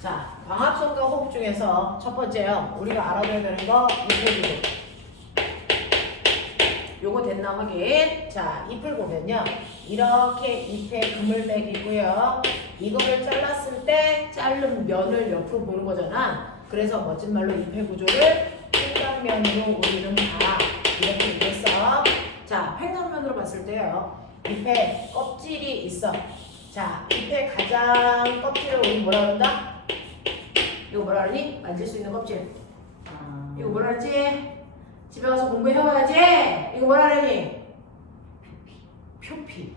자, 광합성과 호흡 중에서 첫 번째요. 우리가 알아둬야 되는 거 잎을 구조. 요거 됐나 확인. 자, 잎을 보면요. 이렇게 잎에 그물맥이 있고요. 이거를 잘랐을 때 자른 면을 옆으로 보는 거잖아. 그래서 멋진 말로 잎의 구조를 횡단면으로 우리는 다 이렇게 얘기했어. 자, 횡단면으로 봤을 때요. 잎에 껍질이 있어. 자, 잎의 가장 껍질을 우리 뭐라 그런다? 이거 뭐라 그러니? 만질 수 있는 껍질. 이거 뭐라 그러지? 집에 가서 공부해와야지. 이거 뭐라 그러니? 표피.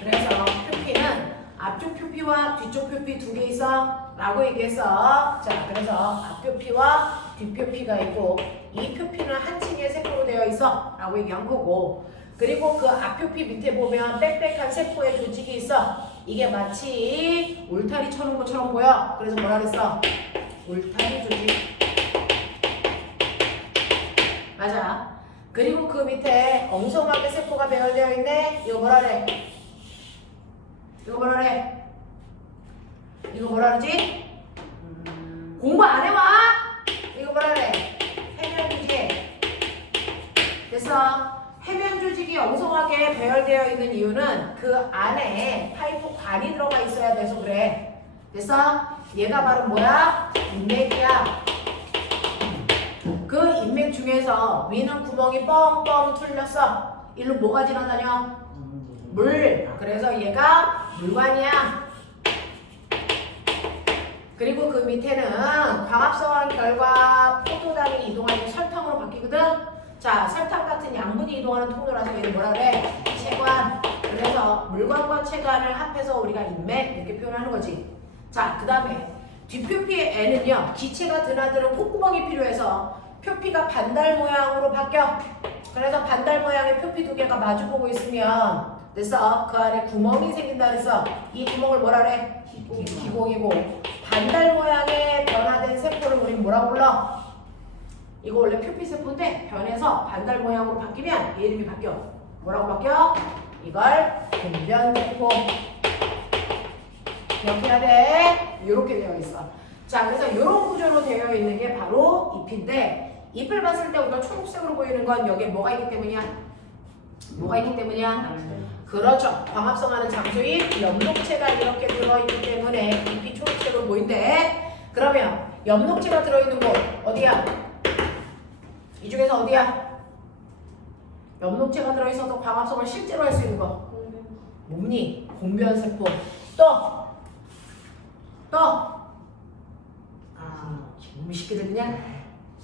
그래서 표피는 앞쪽 표피와 뒤쪽 표피 두 개 있어 라고 얘기했어. 자, 그래서 앞표피와 뒷표피가 있고 이 표피는 한 층의 세포로 되어 있어 라고 얘기한 거고, 그리고 그 앞표피 밑에 보면 빽빽한 세포의 조직이 있어. 이게 마치 울타리 쳐놓은 것처럼 보여. 그래서 뭐라 그랬어? 울타리 조직. 맞아. 그리고 그 밑에 엉성하게 세포가 배열되어 있네. 이거 뭐라 그래? 이거 뭐라 그래? 이거 뭐라 그러지? 공부 안 해와? 이거 뭐라 그래? 해면 조직. 됐어. 해면 조직이 엉성하게 배열되어 있는 이유는 그 안에 파이프 관이 들어가 있어야 돼서 그래. 됐어? 얘가 바로 뭐야? 인맥이야. 그 인맥 중에서 위는 구멍이 뻥뻥 뚫렸어. 일로 뭐가 지나다녀? 물. 그래서 얘가 물관이야. 그리고 그 밑에는 광합성한 결과 포도당이 이동하는 설탕으로 바뀌거든. 자, 설탕 같은 양분이 이동하는 통로라서 얘를 뭐라 그래? 체관. 그래서 물관과 체관을 합해서 우리가 인맥 이렇게 표현하는 거지. 자, 그 다음에 뒷표피의 N은요, 기체가 드나드는 콧구멍이 필요해서 표피가 반달 모양으로 바뀌어. 그래서 반달 모양의 표피 두 개가 마주보고 있으면 됐어. 그 안에 구멍이 생긴다 그래서 이 구멍을 뭐라 그래? 기공이고, 반달 모양의 변화된 세포를 우린 뭐라고 불러? 이거 원래 표피 세포인데 변해서 반달 모양으로 바뀌면 얘 이름이 바뀌어. 뭐라고 바뀌어? 이걸 공변세포. 기억해야 돼. 이렇게 되어 있어. 자, 그래서 이런 구조로 되어 있는 게 바로 잎인데, 잎을 봤을 때 우리가 초록색으로 보이는 건 여기에 뭐가 있기 때문이야? 뭐가 있기 때문이야? 그렇죠. 광합성하는 장소인 엽록체가 이렇게 들어있기 때문에 잎이 초록색으로 보인대. 그러면 엽록체가 들어있는 곳 어디야? 이 중에서 어디야? 엽록체가 들어있어서 광합성을 실제로 할 수 있는 거 뭐니? 공변세포. 또 너무 쉽게 들리냐?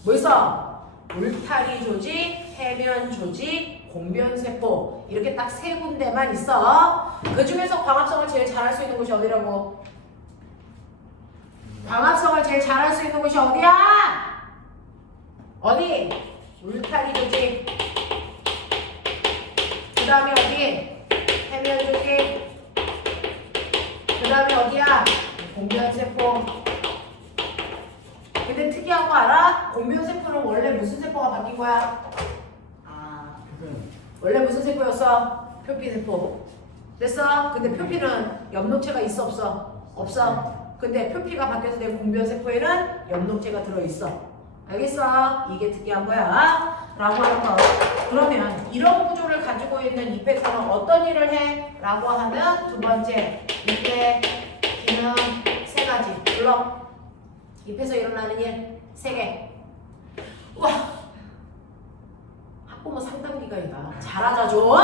뭐 있어? 울타리 조직, 해면 조직, 공변세포. 이렇게 딱 세 군데만 있어. 그 중에서 광합성을 제일 잘할 수 있는 곳이 어디라고? 광합성을 제일 잘할 수 있는 곳이 어디야? 어디? 울타리 조직. 그 다음에 어디? 해면 조직. 그 다음에 어디야? 공변세포. 근데 특이한 거 알아? 공변세포는 원래 무슨 세포가 바뀐 거야? 원래 무슨 세포였어? 표피세포. 됐어? 근데 표피는 엽록체가 있어 없어? 없어. 근데 표피가 바뀌어서 된 공변세포에는 엽록체가 들어있어. 알겠어? 이게 특이한 거야 라고 하는 거. 그러면 이런 구조를 가지고 있는 잎에서는 어떤 일을 해? 라고 하면 두 번째, 잎의 기능 세 가지. 불러. 잎에서 일어나는 일 세 개. 우와, 학부모 상담기관이다. 잘하자 좀.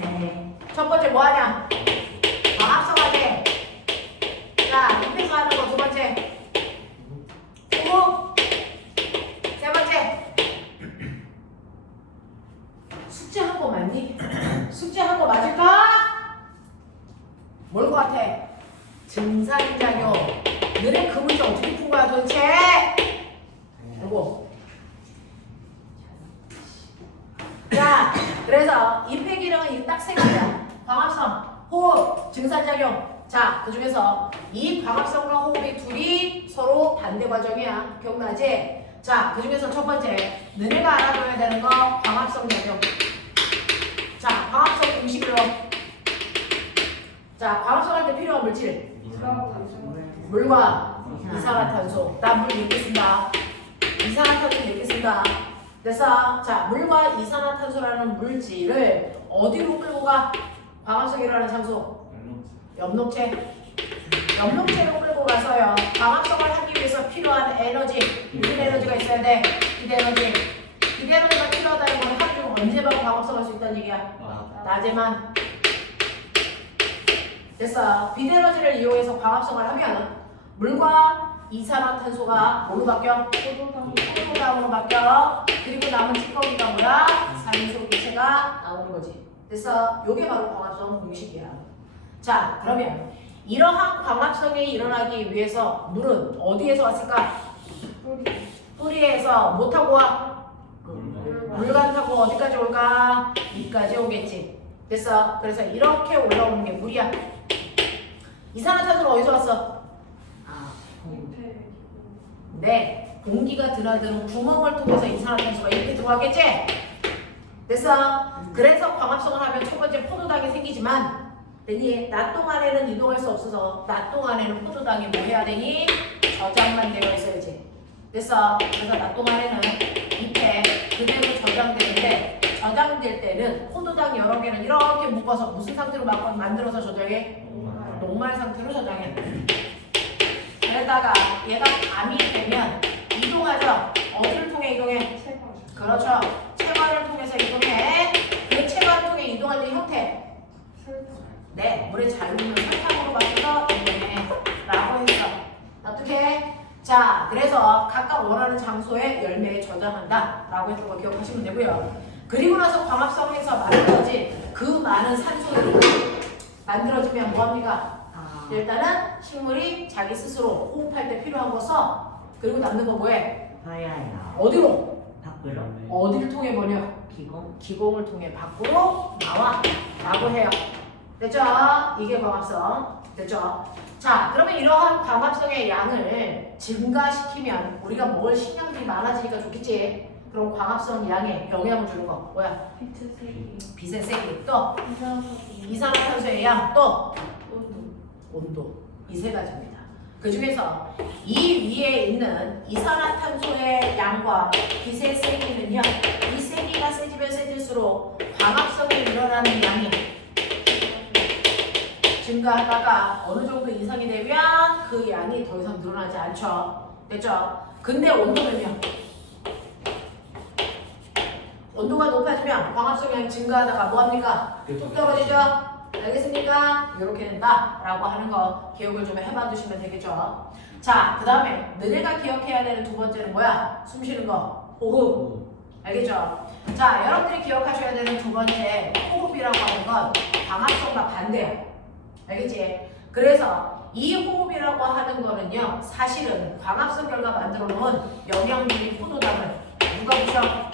네. 첫 번째 뭐 하냐? 광합성하게. 자, 잎에서 하는 거 두 번째. 호흡. 세 번째. 숙제한 거 맞니? 숙제한 거 맞을까? 뭘 것 같아? 증상작용. 너네 그 문제 어떻게 푼 거야 도대체? 요거. 자, 그래서 잎의 기능은 이 딱 세 개야. 광합성, 호흡, 증상작용. 자, 그 중에서 이 광합성과 호흡이 둘이 서로 반대 과정이야. 기억나지? 자, 그 중에서 첫 번째, 너네가 알아둬야 되는 거 광합성 작용. 자, 광합성 공식으로. 자, 광합성할 때 필요한 물질. 물과 이산화탄소. 나 물 이렇게 쓴다. 이산화탄소 이렇게 쓴다. 됐어? 자, 물과 이산화탄소라는 물질을 어디로 끌고 가? 광합성이 일어나는 장소. 엽록체. 엽록체로 끌고 가서요. 광합성을 하기 위해서 필요한 에너지. 무슨 에너지가 있어야 돼? 기대에너지. 기대에너지가 필요하다는 건 하루 중 언제만 광합성할 수 있다는 얘기야. 낮에만. 됐어. 비대에너지를 이용해서 광합성을 하면 물과 이산화탄소가 뭐로 바뀌어? 포도당으로 바뀌어. 그리고 남은 찌꺼기가 뭐야? 산소 기체가 나오는 거지. 됐어. 요게 바로 광합성 공식이야. 자, 그러면 이러한 광합성이 일어나기 위해서 물은 어디에서 왔을까? 뿌리에서 뭐 타고 와? 물간 타고 어디까지 올까? 위까지 오겠지. 됐어. 그래서 이렇게 올라오는 게 물이야. 이산화탄소는 어디서 왔어? 네, 공기가 드나드는 구멍을 통해서 이산화탄소가 이렇게 들어가겠지? 됐어? 그래서 광합성을 하면 첫 번째 포도당이 생기지만 되니 낮 동안에는 이동할 수 없어서 낮 동안에는 포도당이 뭐 해야 되니? 저장만 되어 있어야지. 됐어? 그래서 낮 동안에는 밑에 그대로 저장되는데 저장될 때는 포도당 여러 개는 이렇게 묶어서 무슨 상태로 만들어서 저장해? 녹말 상태로 저장해. 그러다가 얘가 밤이 되면 이동하죠. 어디를 통해 이동해? 그렇죠. 체관을 통해서 이동해. 그 체관을 통해 이동할 때 형태. 네, 물에 잘 녹는 설탕으로 바뀌어서 이동해. 라고 했어. 어떻게? 자, 그래서 각각 원하는 장소에 열매에 저장한다. 라고 했던 거 기억하시면 되고요. 그리고 나서 광합성해서 만들어진 그 많은 산소들이 만들어지면 뭐합니까? 일단은 식물이 자기 스스로 호흡할 때 필요한 거 써. 그리고 남는 거 뭐해? 봐야야. 어디로? 밖으로. 어디를 통해 버려? 기공. 기공을 통해 밖으로 나와. 라고 해요. 됐죠? 이게 광합성. 됐죠? 자, 그러면 이러한 광합성의 양을 증가시키면 우리가 먹을 식량들이 많아지니까 좋겠지? 그럼 광합성 양에 영향을 주는 거 뭐야? 빛의 세기. 또 이산화탄소의 양. 또 온도. 이 세 가지입니다. 그 중에서 이 위에 있는 이산화탄소의 양과 빛의 세기는요. 이 세기가 세지면 세질수록 광합성이 일어나는 양이 증가하다가 어느 정도 이상이 되면 그 양이 더 이상 늘어나지 않죠. 됐죠? 근데 온도는요. 온도가 높아지면 광합성 양이 증가하다가 뭐합니까? 뚝 떨어지죠? 알겠습니까? 이렇게 된다 라고 하는 거 기억을 좀 해봐 두시면 되겠죠. 자, 그 다음에 너네가 기억해야 되는 두 번째는 뭐야? 숨 쉬는 거 호흡. 알겠죠? 자, 여러분들이 기억하셔야 되는 두 번째 호흡이라고 하는 건 광합성과 반대야. 알겠지? 그래서 이 호흡이라고 하는 거는요, 사실은 광합성 결과 만들어 놓은 영양분인 포도당을 누가 부셔?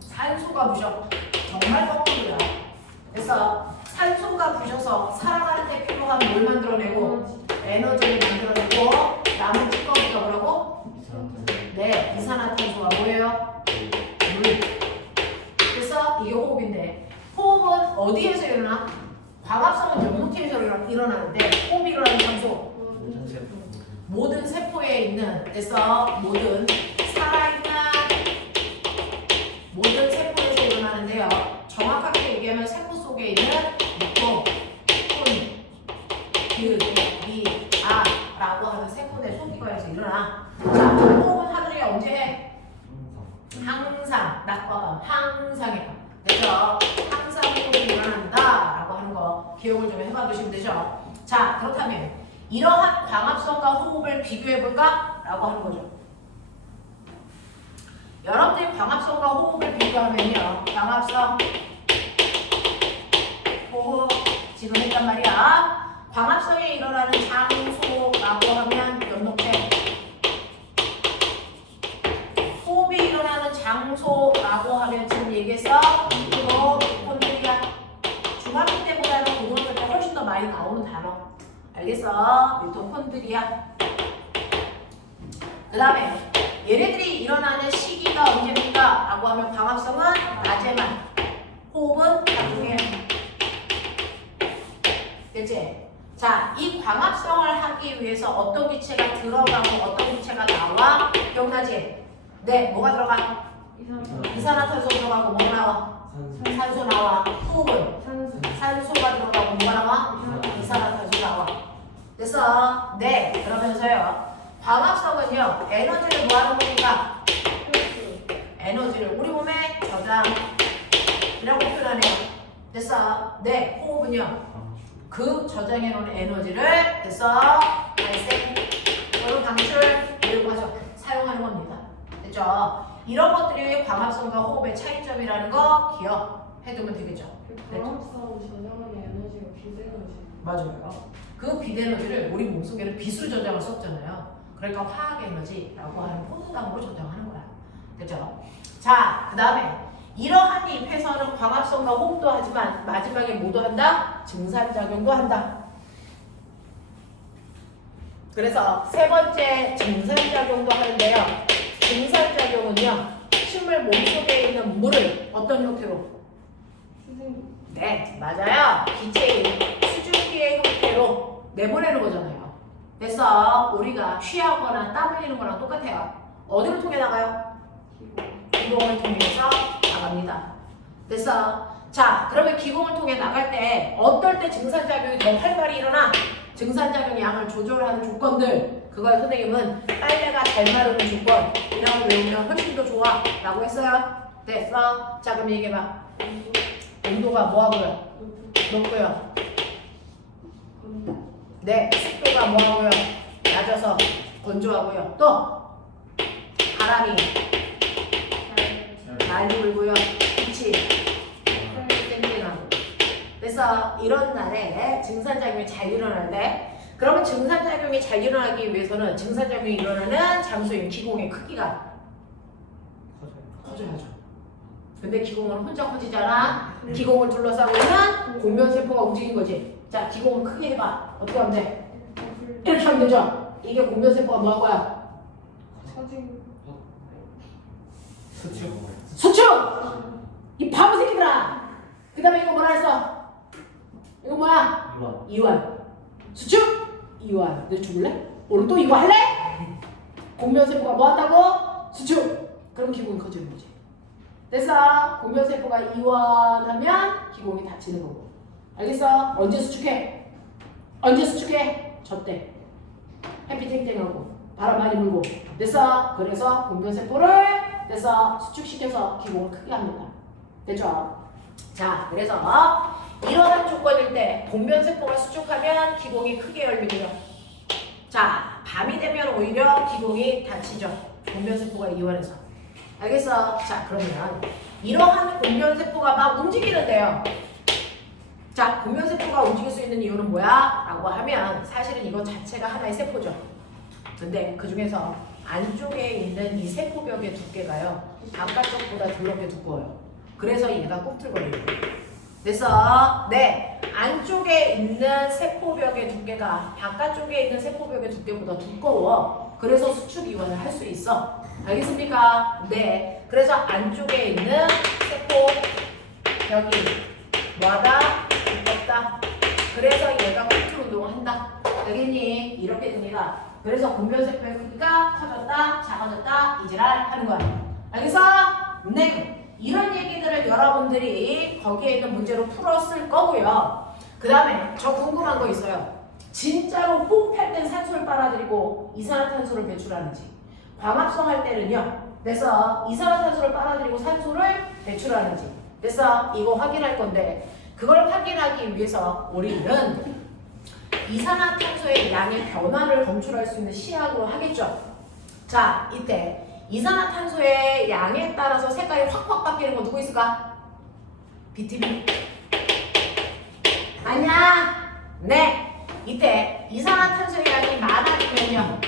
산소가 부셔. 정말 거꾸로야. 그래서 산소가 부셔서 살아가는 데 필요한 뭘 만들어내고 에너지를 만들어내고 남은 찌꺼기가 뭐라고? 네, 이산화탄소가 뭐예요? 물. 그래서 이게 호흡인데 호흡은 어디에서 일어나? 광합성은 엽록체에서 일어나는데 호흡이 일어나는 장소 모든 세포에 있는 그래서 모든 살아있는 모든 세포에서 일어나는데요. 정확하게 얘기하면 세포 속에 있는 묵고, 혼, 그, 미, 아 라고 하는 세포 내 소기관에서 일어나. 자, 호흡은 하루 종일 언제 해? 항상 낮과 밤 항상 해. 그래서 항상 호흡이 일어난다 라고 하는 거 기억을 좀 해봐 두시면 되죠. 자, 그렇다면 이러한 광합성과 호흡을 비교해 볼까? 라고 하는 거죠. 여러분들이 광합성과 호흡을 비교하면요. 광합성, 호흡 지금 했단 말이야. 광합성이 일어나는 장소라고 하면 엽록체. 호흡이 일어나는 장소라고 하면 지금 얘기했어. 미토콘드리아. 중학교 때보다는 고등학교 때 훨씬 더 많이 나오는 단어. 알겠어? 미토콘드리아. 그 다음에 얘네들이 일어나는 시기가 언제입니까? 라고 하면 광합성은 낮에만, 호흡은 나중에. 그치? 자, 이 광합성을 하기 위해서 어떤 기체가 들어가고 어떤 기체가 나와? 기억나지? 네, 뭐가 들어가? 이산화탄소 들어가고 뭐가 나와? 산소 나와. 호흡은? 산소가 들어가고 뭐가 나와? 이산화탄소 나와. 됐어? 네, 그러면서요. 광합성은요, 에너지를 뭐 하는 겁니까? 에너지를 우리 몸에 저장이라고 표현하네요. 됐어? 네, 호흡은요. 그 저장해 놓은 에너지를 됐어? 발생, 또는 방출, 이러고 하죠. 사용하는 겁니다. 됐죠? 이런 것들이 광합성과 호흡의 차이점이라는 거 기억해두면 되겠죠. 광합성 저장하는 에너지가 비대너지. 맞아요. 그 비대에너지를 우리 몸속에는 빛으로 저장을 썼잖아요. 그러니까 화학 에너지라고 하는 포도당으로 저장하는 거야. 됐죠? 자, 그 다음에 이러한 잎에서는 광합성과 호흡도 하지만 마지막에 뭐도 한다? 증산작용도 한다. 그래서 세 번째 증산작용도 하는데요. 증산작용은요. 식물 몸속에 있는 물을 어떤 형태로? 네, 맞아요. 기체인 수증기의 형태로 내보내는 거잖아요. 그래서 우리가 취하거나 땀 흘리는 거랑 똑같아요. 어디로 통해 나가요? 기공을 통해서 나갑니다. 됐어? 자, 그러면 기공을 통해 나갈 때 어떨 때 증산작용이 더 활발히 일어나? 증산작용 양을 조절하는 조건들, 그걸 선생님은 빨래가 잘 마르는 조건이라고 외우면 훨씬 더 좋아 라고 했어요. 됐어? 자, 그럼 얘기해봐. 온도가 뭐하고요? 높고요. 네, 습도가 뭐하고요? 낮아서 건조하고요. 또 바람이 많이 불고요. 빛이 땡땡하고. 그래서 이런 날에 증산작용이 잘 일어날 때, 그러면 증산작용이 잘 일어나기 위해서는 증산작용이 일어나는 장소인 기공의 크기가 커져야죠. 근데 기공은 혼자 커지잖아. 기공을 둘러싸고 있는 공면세포가 움직인 거지. 자, 기공을 크게 해봐. 어떻게 하면 돼? 이렇게 하면 되죠? 이게 공면세포가 뭐 한 거야? 수축! 이 바보 새끼들아! 그 다음에 이거 뭐라 했어? 이거 뭐야? 이완. 수축! 이완. 너 죽을래? 오늘 또 이거 할래? 공면세포가 뭐 한다고? 수축! 그럼 기공이 커지는 거지. 됐어? 공면세포가 이완하면 기공이 닫히는 거고. 알겠어? 언제 수축해? 언제 수축해? 저때. 햇빛 땡땡하고 바람 많이 불고. 됐어? 그래서 공면세포를 그래서 수축시켜서 기공을 크게 합니다. 됐죠? 자, 그래서 이러한 조건일 때 공면세포가 수축하면 기공이 크게 열리고요. 자, 밤이 되면 오히려 기공이 닫히죠. 공면세포가 이완해서. 알겠어? 자, 그러면 이러한 공면세포가 막 움직이는데요. 자, 공면세포가 움직일 수 있는 이유는 뭐야? 라고 하면 사실은 이거 자체가 하나의 세포죠. 근데 그 중에서 안쪽에 있는 이 세포벽의 두께가요. 바깥쪽보다 더럽게 두꺼워요. 그래서 얘가 꿈틀거리는 거예요. 그래서 네, 안쪽에 있는 세포벽의 두께가 바깥쪽에 있는 세포벽의 두께보다 두꺼워. 그래서 수축 이완을 할 수 있어. 알겠습니까? 네. 그래서 안쪽에 있는 세포벽이 뭐하다? 두껍다. 그래서 얘가 꿈틀 운동을 한다. 알겠니? 이렇게 됩니다. 그래서 공면세포의 크기가 커졌다, 작아졌다, 이지랄 하는 거야. 알겠어? 네. 이런 얘기들을 여러분들이 거기에 있는 문제로 풀었을 거고요. 그 다음에 저 궁금한 거 있어요. 진짜로 호흡할 땐 산소를 빨아들이고 이산화탄소를 배출하는지. 광합성 할 때는요. 그래서 이산화탄소를 빨아들이고 산소를 배출하는지. 그래서 이거 확인할 건데 그걸 확인하기 위해서 우리는 이산화탄소의 양의 변화를 검출할 수 있는 시약으로 하겠죠. 자, 이때 이산화탄소의 양에 따라서 색깔이 확확 바뀌는 거 누구 있을까? BTB. 아니야. 네. 이때 이산화탄소의 양이 많아지면요.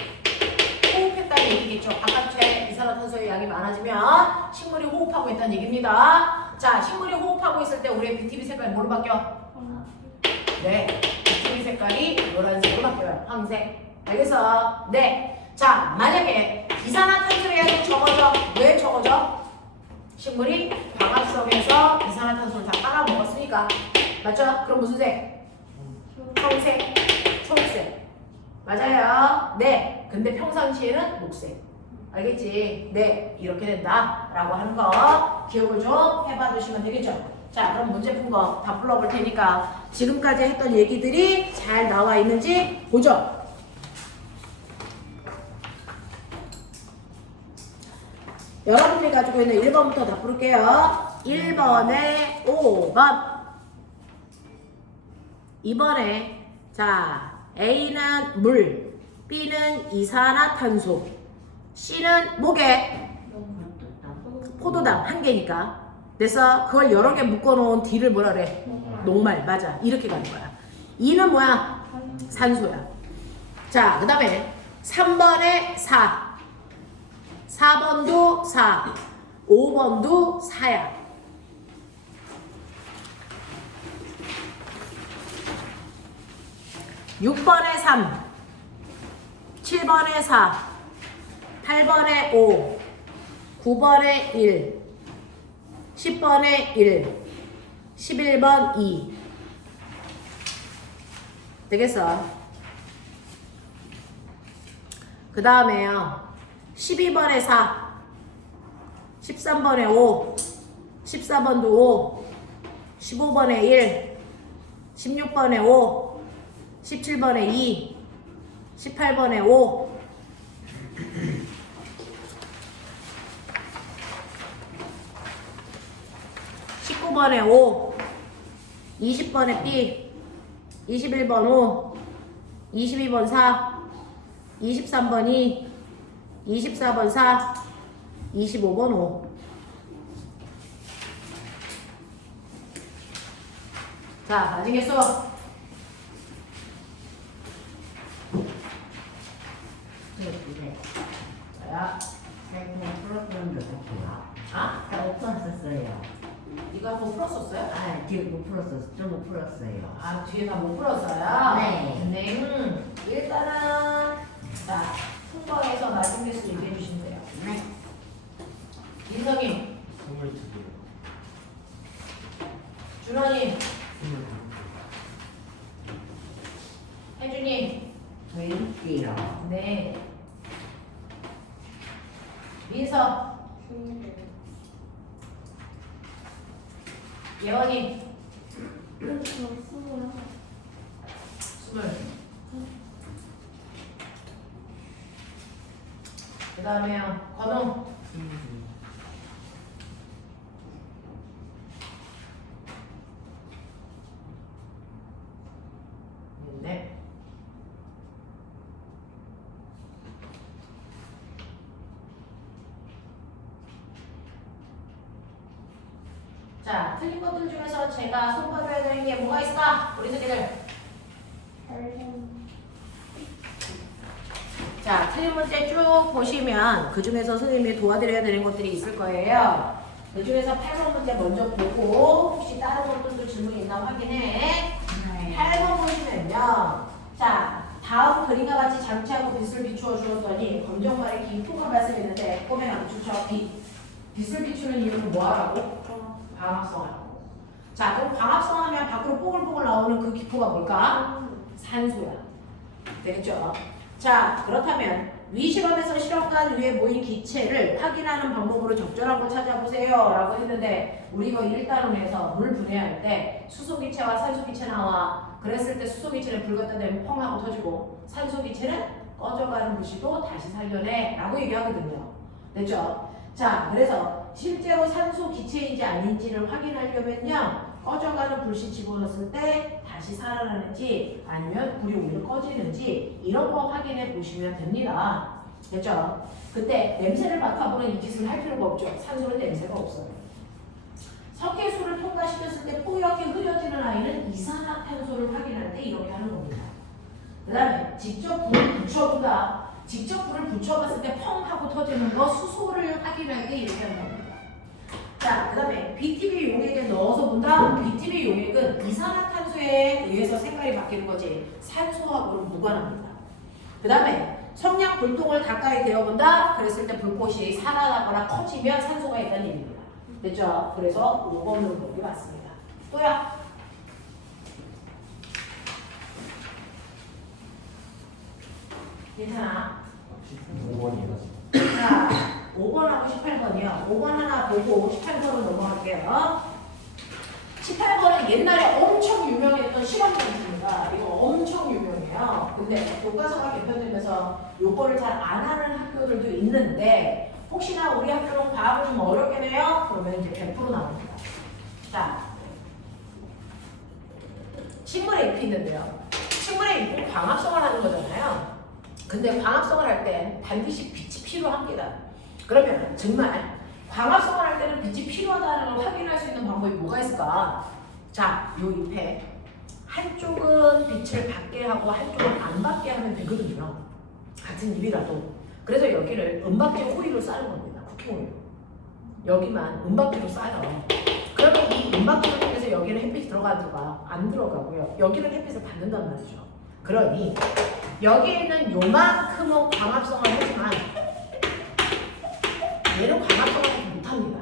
호흡했다는 얘기겠죠. 바깥에 이산화탄소의 양이 많아지면 식물이 호흡하고 있다는 얘기입니다. 자, 식물이 호흡하고 있을 때 우리의 BTB 색깔이 뭐로 바뀌어? 네. BTB 색깔이 노란색으로 바뀌어요. 황색. 알겠어? 네. 자, 만약에 이산화탄소의 양이 적어져. 왜 적어져? 식물이 광합성에서 이산화탄소를 다 빨아먹었으니까. 맞죠? 그럼 무슨 색? 청색. 맞아요. 네. 근데 평상시에는 녹색. 알겠지? 네. 이렇게 된다. 라고 하는 거 기억을 좀 해봐 주시면 되겠죠? 자, 그럼 문제 푼 거 다 불러볼 테니까 지금까지 했던 얘기들이 잘 나와 있는지 보죠. 여러분들이 가지고 있는 1번부터 다 부를게요. 1번에 5번. 2번에 자 A는 물, B는 이산화탄소, C는 목에 포도당 한 개니까 그래서 그걸 여러 개 묶어놓은 D를 뭐라 그래? 녹말. 맞아. 이렇게 가는 거야. 2는 뭐야? 산소야. 자, 그 다음에 3번에 4. 4번도 4. 5번도 4야. 6번에 3. 7번에 4. 8번에 5. 9번에 1. 10번에 1. 11번 2. 되겠어? 그 다음에요. 12번에 4. 13번에 5. 14번도 5. 15번에 1. 16번에 5. 17번에 2. 18번에 5. 19번에 5. 20번에 B. 21번 5. 22번 4. 23번 2. 24번 4. 25번 5. 자, 아시겠어? 네. 자야. 그냥 풀었던 것 같아요. 아? 못 풀었었어요. 이거 한번 풀었었어요? 아, 지금 못 풀었었어. 좀 못 풀었어요. 아, 뒤에 다 못 풀었어요? 네. 네. 일단은 자, 풍거에서 나중 개수 얘기해 주시면 돼요. 네. 인성님, 22개. 준원님, 22개. 혜준님, 왠지요. 네. 민서, 20개. 예원님, 저 스물. 20. 그 다음에요, 건웅, 네. 자, 틀린 것들 중에서 제가 손봐줘야 되는 게 뭐가 있을까? 우리 새끼들. 8번. 자, 틀린 문제 쭉 보시면 그 중에서 선생님이 도와드려야 되는 것들이 있을 거예요. 그 중에서 8번 문제 먼저 보고 혹시 다른 것들도 질문이 있나 확인해. 8번 보시면요. 자, 다음 그림과 같이 장치하고 빛을 비추어 주었더니 검정말의 긴 통을 발생했는데 꼬맹아 비추쳐 빛을 비추는 이유는 뭐하라고? 광합성하라고. 자, 그럼 광합성하면 밖으로 뽀글뽀글 나오는 그 기포가 뭘까? 산소야. 되겠죠? 자, 그렇다면 위 실험에서 실험관 위에 모인 기체를 확인하는 방법으로 적절한 걸 찾아보세요 라고 했는데 우리 이거 1단원에서 물 분해할 때 수소기체와 산소기체 나와. 그랬을 때 수소기체는 불 갖다 대면 펑 하고 터지고 산소기체는 꺼져가는 불씨도 다시 살려내 라고 얘기하거든요. 됐죠? 자, 그래서 실제로 산소 기체인지 아닌지를 확인하려면요 꺼져가는 불씨 집어넣었을 때 다시 살아나는지 아니면 불이 오히려 꺼지는지 이런 거 확인해 보시면 됩니다. 됐죠? 그때 냄새를 맡아보는 이 짓을 할 필요가 없죠. 산소는 냄새가 없어요. 석회수를 통과시켰을 때 뽀얗게 흐려지는 아이는 이산화탄소를 확인할 때 이렇게 하는 겁니다. 그 다음에 직접 불을 붙여본다. 직접 불을 붙여봤을 때 펑 하고 터지는 거 수소를 확인할 때 이렇게 하는 겁니다. 자, 그 다음에 BTB 용액에 넣어서 본다. BTB 용액은 이산화탄소에 의해서 색깔이 바뀌는 거지 산소하고는 무관합니다. 그 다음에 성냥 불통을 가까이 대어본다. 그랬을 때 불꽃이 살아나거나 커지면 산소가 있다는 얘기입니다. 됐죠? 그래서 5번으로 보는 게 맞습니다. 또요? 괜찮아? 5번이요. 자, 5번하고 18번이요. 5번 하나 보고 18번으로 넘어갈게요. 18번은 옛날에 엄청 유명했던 실험문제입니다. 이거 엄청 유명해요. 근데 교과서가 개편되면서 요거를 잘 안 하는 학교들도 있는데 혹시나 우리 학교는 과학을 좀 어렵게 내요? 그러면 이제 100% 나옵니다. 자, 식물의 잎이 있는데요. 식물의 잎은 광합성을 하는 거잖아요. 근데 광합성을 할 때 반드시 빛이 필요합니다. 그러면 정말 광합성을 할 때는 빛이 필요하다는 걸 확인할 수 있는 방법이 뭐가 있을까? 자, 요 잎에 한쪽은 빛을 받게 하고 한쪽은 안 받게 하면 되거든요. 같은 잎이라도. 그래서 여기를 은박지 호리로 싸는 겁니다. 쿠킹호리로. 여기만 은박지로 싸요. 그러면 이 은박지를 통해서 여기는 햇빛이 들어가는가? 안 들어가고요. 여기는 햇빛을 받는단 말이죠. 그러니 여기에 있는 요만큼은 광합성을 하지만 얘는 광합성을 하지 못합니다.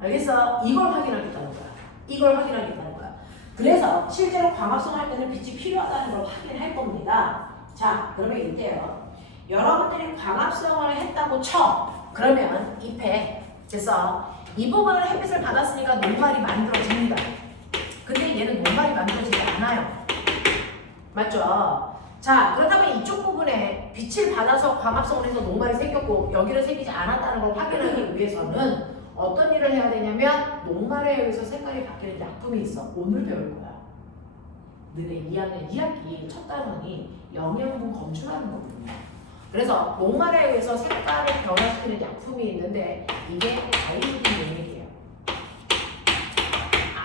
알겠어? 이걸 확인하겠다는 거야. 이걸 확인하겠다는 거야. 그래서 실제로 광합성을 할 때는 빛이 필요하다는 걸 확인할 겁니다. 자, 그러면 이때요. 여러분들이 광합성을 했다고 쳐. 그러면 잎에 그래서 이 부분을 햇빛을 받았으니까 녹말이 만들어집니다. 근데 얘는 녹말이 만들어지지 않아요. 맞죠? 자, 그렇다면 이쪽 부분에 빛을 받아서 광합성을 해서 녹말이 생겼고 여기는 생기지 않았다는 걸 확인하기 위해서는 어떤 일을 해야 되냐면 녹말에 의해서 색깔이 바뀌는 약품이 있어. 오늘 배울 거야. 너네 2학년 2학기 첫 단원이 영양분 검출하는 거거든요. 그래서 녹말에 의해서 색깔을 변화시키는 약품이 있는데 이게 아이오딘 용액이에요.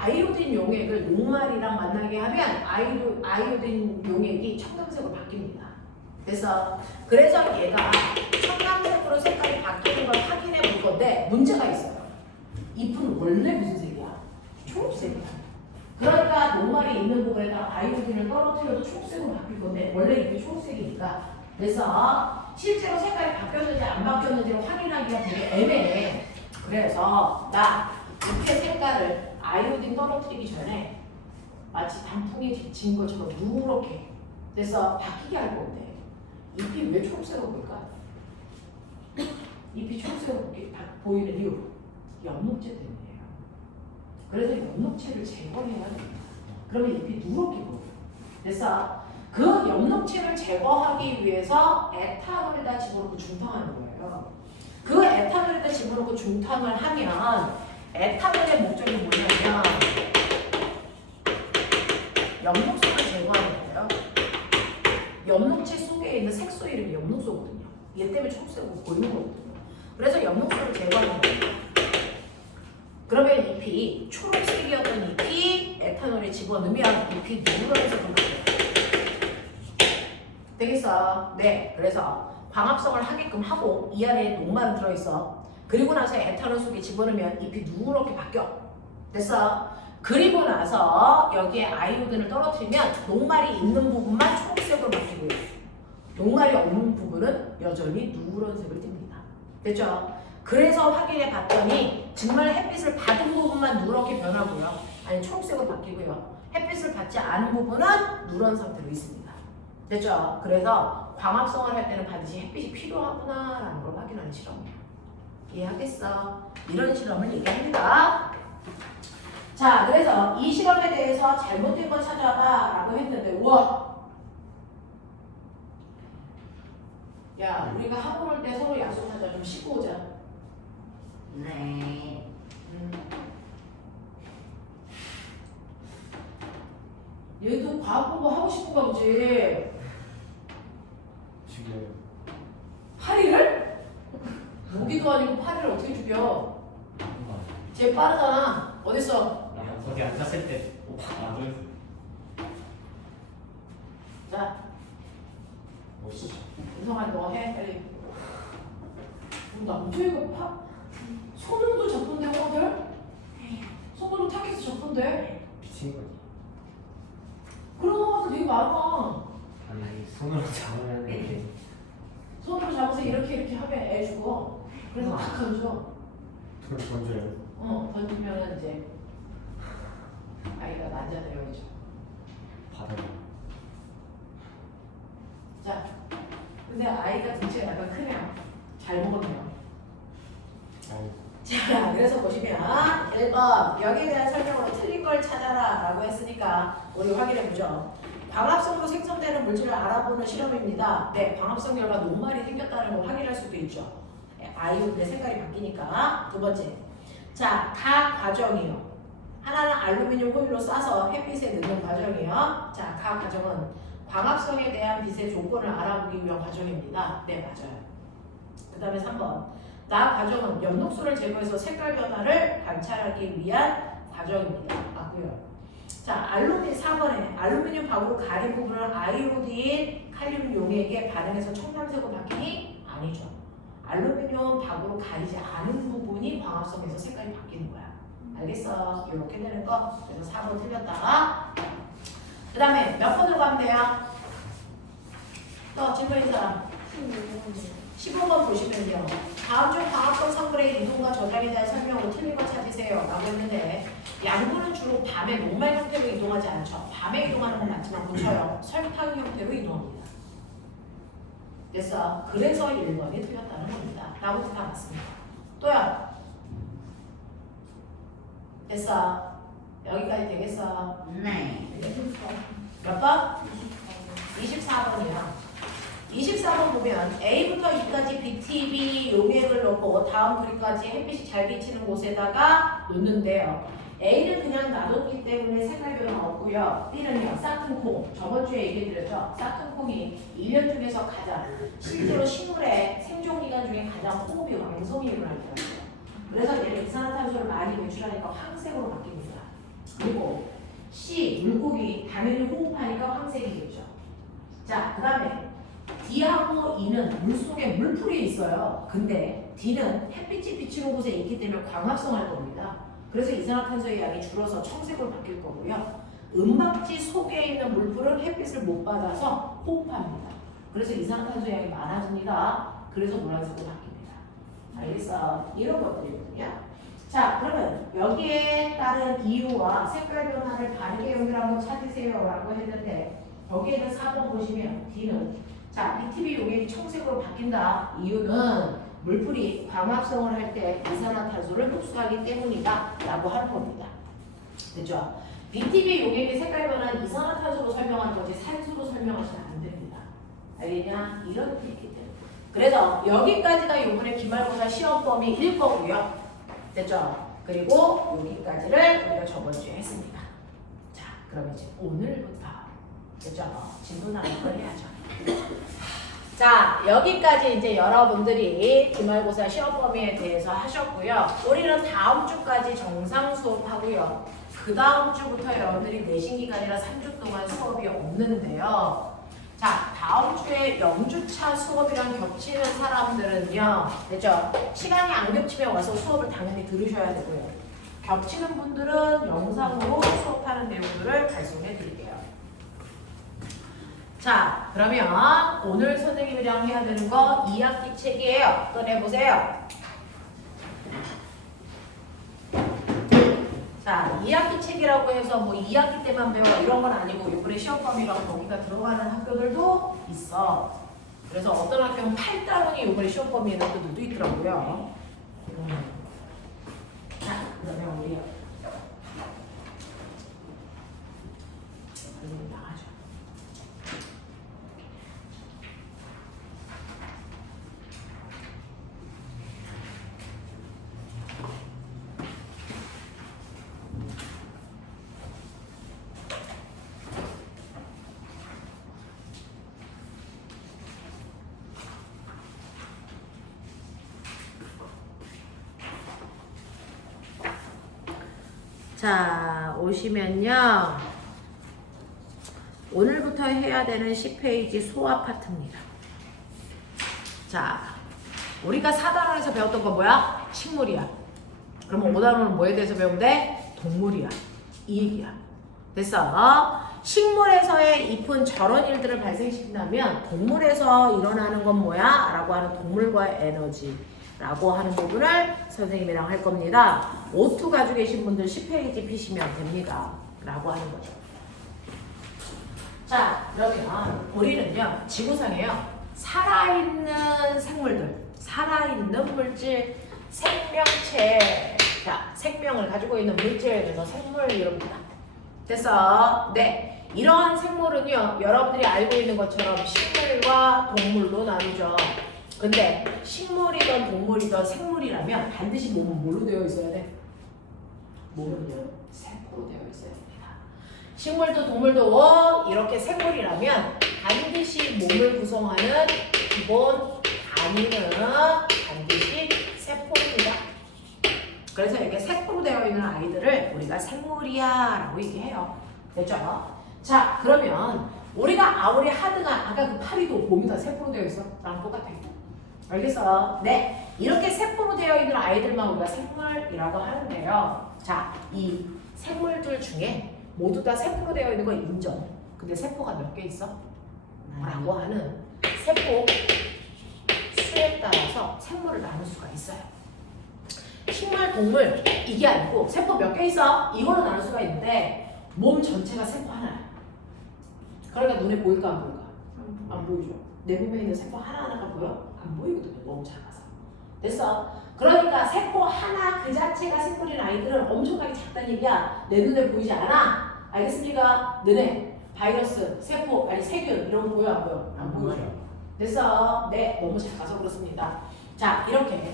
아이오딘 용액을 녹말이랑 만나게 하면 아이오딘 용액이 청담색으로 바뀝니다. 그래서 얘가 청담색으로 색깔이 바뀌는 걸 확인해 볼 건데 문제가 있어요. 잎은 원래 무슨 색이야? 초록색이야. 그러니까 녹말이 있는 부분에다 아이오딘을 떨어뜨려도 초록색으로 바뀔 건데 원래 잎이 초록색이니까 그래서 실제로 색깔이 바뀌었는지 안 바뀌었는지를 확인하기가 되게 애매해. 그래서 나 잎의 색깔을 아이오딘 떨어뜨리기 전에 마치 단풍이 진 것처럼 누렇게 그래서 바뀌게 할 건데 잎이 왜 초록색으로 보일까? 잎이 초록색으로 보이는 이유 엽록체 때문이에요. 그래서 엽록체를 제거해야 됩니다. 그러면 잎이 누렇게 보여요. 그래서 그 엽록체를 제거하기 위해서 에탄올에다 집어넣고 중탕하는 거예요. 그 에탄올에다 집어넣고 중탕을 하면 에탄올의 목적이 뭐냐면 엽록소를 제거하는 거예요. 엽록체 속에 있는 색소 이름이 엽록소거든요. 얘 때문에 초록색으로 보이는 거거든요. 그래서 엽록소를 제거하는 거예요. 그러면 잎이 초록색이었던 잎이 에탄올에 집어넣으면 잎이 누런색으로 바뀌어요. 되겠어? 네. 그래서 광합성을 하게끔 하고 이 안에 녹말은 들어있어. 그리고 나서 에탄올 속에 집어넣으면 잎이 누렇게 바뀌어. 됐어? 그리고 나서 여기에 아이오딘을 떨어뜨리면 녹말이 있는 부분만 초록색으로 바뀌고요. 녹말이 없는 부분은 여전히 누런색을 띱니다. 됐죠? 그래서 확인해 봤더니 정말 햇빛을 받은 부분만 누렇게 변하고요. 아니 초록색으로 바뀌고요. 햇빛을 받지 않은 부분은 누런 상태로 있습니다. 됐죠? 그래서 광합성을 할 때는 반드시 햇빛이 필요하구나라는 걸 확인하는 실험이에요. 이해하겠어? 이런 실험을 얘기합니다. 자, 그래서 이 실험에 대해서 잘못된 거 찾아봐 라고 했는데 우와! 야, 우리가 학원 올 때 서로 약속하자. 좀 쉬고 오자. 네. 얘도 과학 공부 하고 싶은가 보지. 지금 파리를? 모기도 아니고 파리를 어떻게 죽여? 쟤 빠르잖아. 어딨어? 거기 앉았을 때 맞아요. 자, 멋있어. 은성아 너 해. 빨리. 남자애가 손으로도 잡던데 형들? 손으로 타켓스 잡던데? 미친 거지. 그런 거가 되게 많아. 아니 손으로 잡으면 이렇게 손으로 잡아서 이렇게 하면 애 죽어. 그래서 탁 던져. 돌 던져요. 던지면은 이제 아이가 난자내려오죠. 바닥에. 자, 근데 아이가 등치가 약간 크네요. 잘 먹었네요. 아유, 자, 그래서 보시면 1번 여기에 대한 설명으로 틀린 걸 찾아라 라고 했으니까 우리 확인해 보죠. 광합성으로 생성되는 물질을 알아보는 실험입니다. 네, 광합성 결과 노말이 생겼다는 걸 확인할 수도 있죠. 아이인데 색깔이 바뀌니까. 두 번째, 자, 각 과정이요. 하나는 알루미늄 호일로 싸서 햇빛에 넣는 과정이요. 자, 각 과정은 광합성에 대한 빛의 조건을 알아보기 위한 과정입니다. 네, 맞아요. 그 다음에 3번, 나 과정은 엽록소를 제거해서 색깔 변화를 관찰하기 위한 과정입니다. 맞고요. 자, 4번에 알루미늄 박으로 가린 부분은 아이오딘 칼륨 용액에 반응해서 청담색으로 바뀌니? 아니죠. 알루미늄 박으로 가리지 않은 부분이 광합성에서 색깔이 바뀌는 거야. 알겠어? 이렇게 되는 거. 그래서 4번 틀렸다. 그 다음에 몇 번으로 가면 돼요? 또 질문인 사람. 15번 보시면요. 다음 중 광합성 성분의 이동과 저장에 대한 설명으로 틀린 거 찾으세요. 라고 했는데 양분은 주로 밤에 녹말 형태로 이동하지 않죠. 밤에 이동하는 건 맞지만 고쳐요. 설탕 형태로 이동합니다. 됐어. 그래서 1번이 틀렸다는 겁니다. 나머지 다 맞습니다. 또요. 됐어. 여기까지 되겠어. 네. 몇 번? 24번이요. 24번 보면 A부터 E까지 BTB 용액을 넣고 다음 그림까지 햇빛이 잘 비치는 곳에다가 놓는데요. A는 그냥 놔뒀기 때문에 색깔 변화 없고요. B는요, 싹퉁콩. 저번 주에 얘기해드렸죠. 싹퉁콩이 1년 중에서 가장 실제로 식물의 생존기간 중에 가장 호흡이 왕성이구나라는 거예요. 그래서 얘는 이산화탄소를 많이 배출하니까 황색으로 바뀝니다. 그리고 C, 물고기 당연히 호흡하니까 황색이겠죠. 자, 그 다음에 D하고 E는 물속에 물풀이 있어요. 근데 D는 햇빛이 비치는 곳에 있기 때문에 광합성할 겁니다. 그래서 이산화탄소의 양이 줄어서 청색으로 바뀔 거고요. 은박지 속에 있는 물풀은 햇빛을 못 받아서 호흡합니다. 그래서 이산화탄소의 양이 많아집니다. 그래서 노란색으로 바뀝니다. 알겠어? 이런 것들이거든요. 자, 그러면 여기에 따른 이유와 색깔 변화를 다르게 연결한 거 찾으세요 라고 했는데 여기에는 4번 보시면 D는 자, BTB 용액이 청색으로 바뀐다. 이유는 물풀이 광합성을 할 때 이산화탄소를 흡수하기 때문이다 라고 하는 겁니다. 됐죠? BTB 용액의 색깔 변화는 이산화탄소로 설명하는 거지 산소로 설명하시면 안 됩니다. 알겠냐? 이런 뜻이 있기 때문에. 그래서 여기까지가 이번에 기말고사 시험 범위일 거고요. 됐죠? 그리고 여기까지를 우리가 저번 주에 했습니다. 자, 그럼 이제 오늘부터 됐죠? 진도 나눌 걸 해야죠. 자, 여기까지 이제 여러분들이 기말고사 시험 범위에 대해서 하셨고요. 우리는 다음 주까지 정상 수업하고요. 그 다음 주부터 여러분들이 내신 기간이라 3주 동안 수업이 없는데요. 자, 다음 주에 0주차 수업이랑 겹치는 사람들은요. 됐죠? 시간이 안 겹치면 와서 수업을 당연히 들으셔야 되고요. 겹치는 분들은 영상으로 수업하는 내용들을 발송해 드릴게요. 자, 그러면 오늘 선생님이랑 해야 되는 거 2학기 책이에요. 꺼내보세요. 자, 2학기 책이라고 해서 뭐 2학기 때만 배워 이런 건 아니고 이번에 시험 범위랑 거기가 들어가는 학교들도 있어. 그래서 어떤 학교는 8단원이 이번에 시험 범위에 있는 학교들도 있더라고요. 자, 그러면 우리 나가죠. 자, 오시면요. 오늘부터 해야 되는 10페이지 소화 파트입니다. 자, 우리가 4단원에서 배웠던 건 뭐야? 식물이야. 그러면 5단원은 뭐에 대해서 배운대? 동물이야. 이 얘기야. 됐어? 식물에서의 잎은 저런 일들을 발생시킨다면 동물에서 일어나는 건 뭐야? 라고 하는 동물과의 에너지 라고 하는 부분을 선생님이랑 할 겁니다. O2 가지고 계신 분들 10페이지 피시면 됩니다. 라고 하는 거죠. 자, 그러면 우리는요, 지구상에요, 살아야 살아있는 생물들, 살아있는 물질, 생명체. 자, 생명을 가지고 있는 물질에 대해서 생물 이럽니다. 됐어? 네. 이러한 생물은요, 여러분들이 알고 있는 것처럼 식물과 동물로 나누죠. 근데 식물이든 동물이든 생물이라면 반드시 몸은 뭘로 되어 있어야 돼? 몸은요, 세포로 되어 있어야 됩니다. 식물도 동물도 이렇게 생물이라면 반드시 몸을 구성하는 기본 단위는 반드시 세포입니다. 그래서 이렇게 세포로 되어 있는 아이들을 우리가 생물이야 라고 얘기해요. 됐죠? 자, 그러면 우리가 아무리 하드가 아까 그 파리도 몸이 다 세포로 되어 있어? 나랑 똑같아. 알겠어? 네. 이렇게 세포로 되어 있는 아이들만 우리가 생물이라고 하는데요. 자, 이 생물들 중에 모두 다 세포로 되어 있는 건 인정. 근데 세포가 몇 개 있어? 라고 하는 세포 수에 따라서 생물을 나눌 수가 있어요. 식물, 동물 이게 아니고 세포 몇 개 있어? 이걸로 나눌 수가 있는데 몸 전체가 세포 하나야. 그러니까 눈에 보일까 안 보일까? 안 보이죠. 내 몸에 있는 세포 하나하나가 보여? 안 보이거든요. 너무 작아서. 됐어? 그러니까 세포 하나 그 자체가 세포인 아이들은 엄청나게 작다는 얘기야. 내 눈에 보이지 않아. 알겠습니까? 너네 바이러스, 세포, 아니 세균 이런 거 보여 안 보여? 안 보이죠. 됐어? 네, 너무 작아서 그렇습니다. 자, 이렇게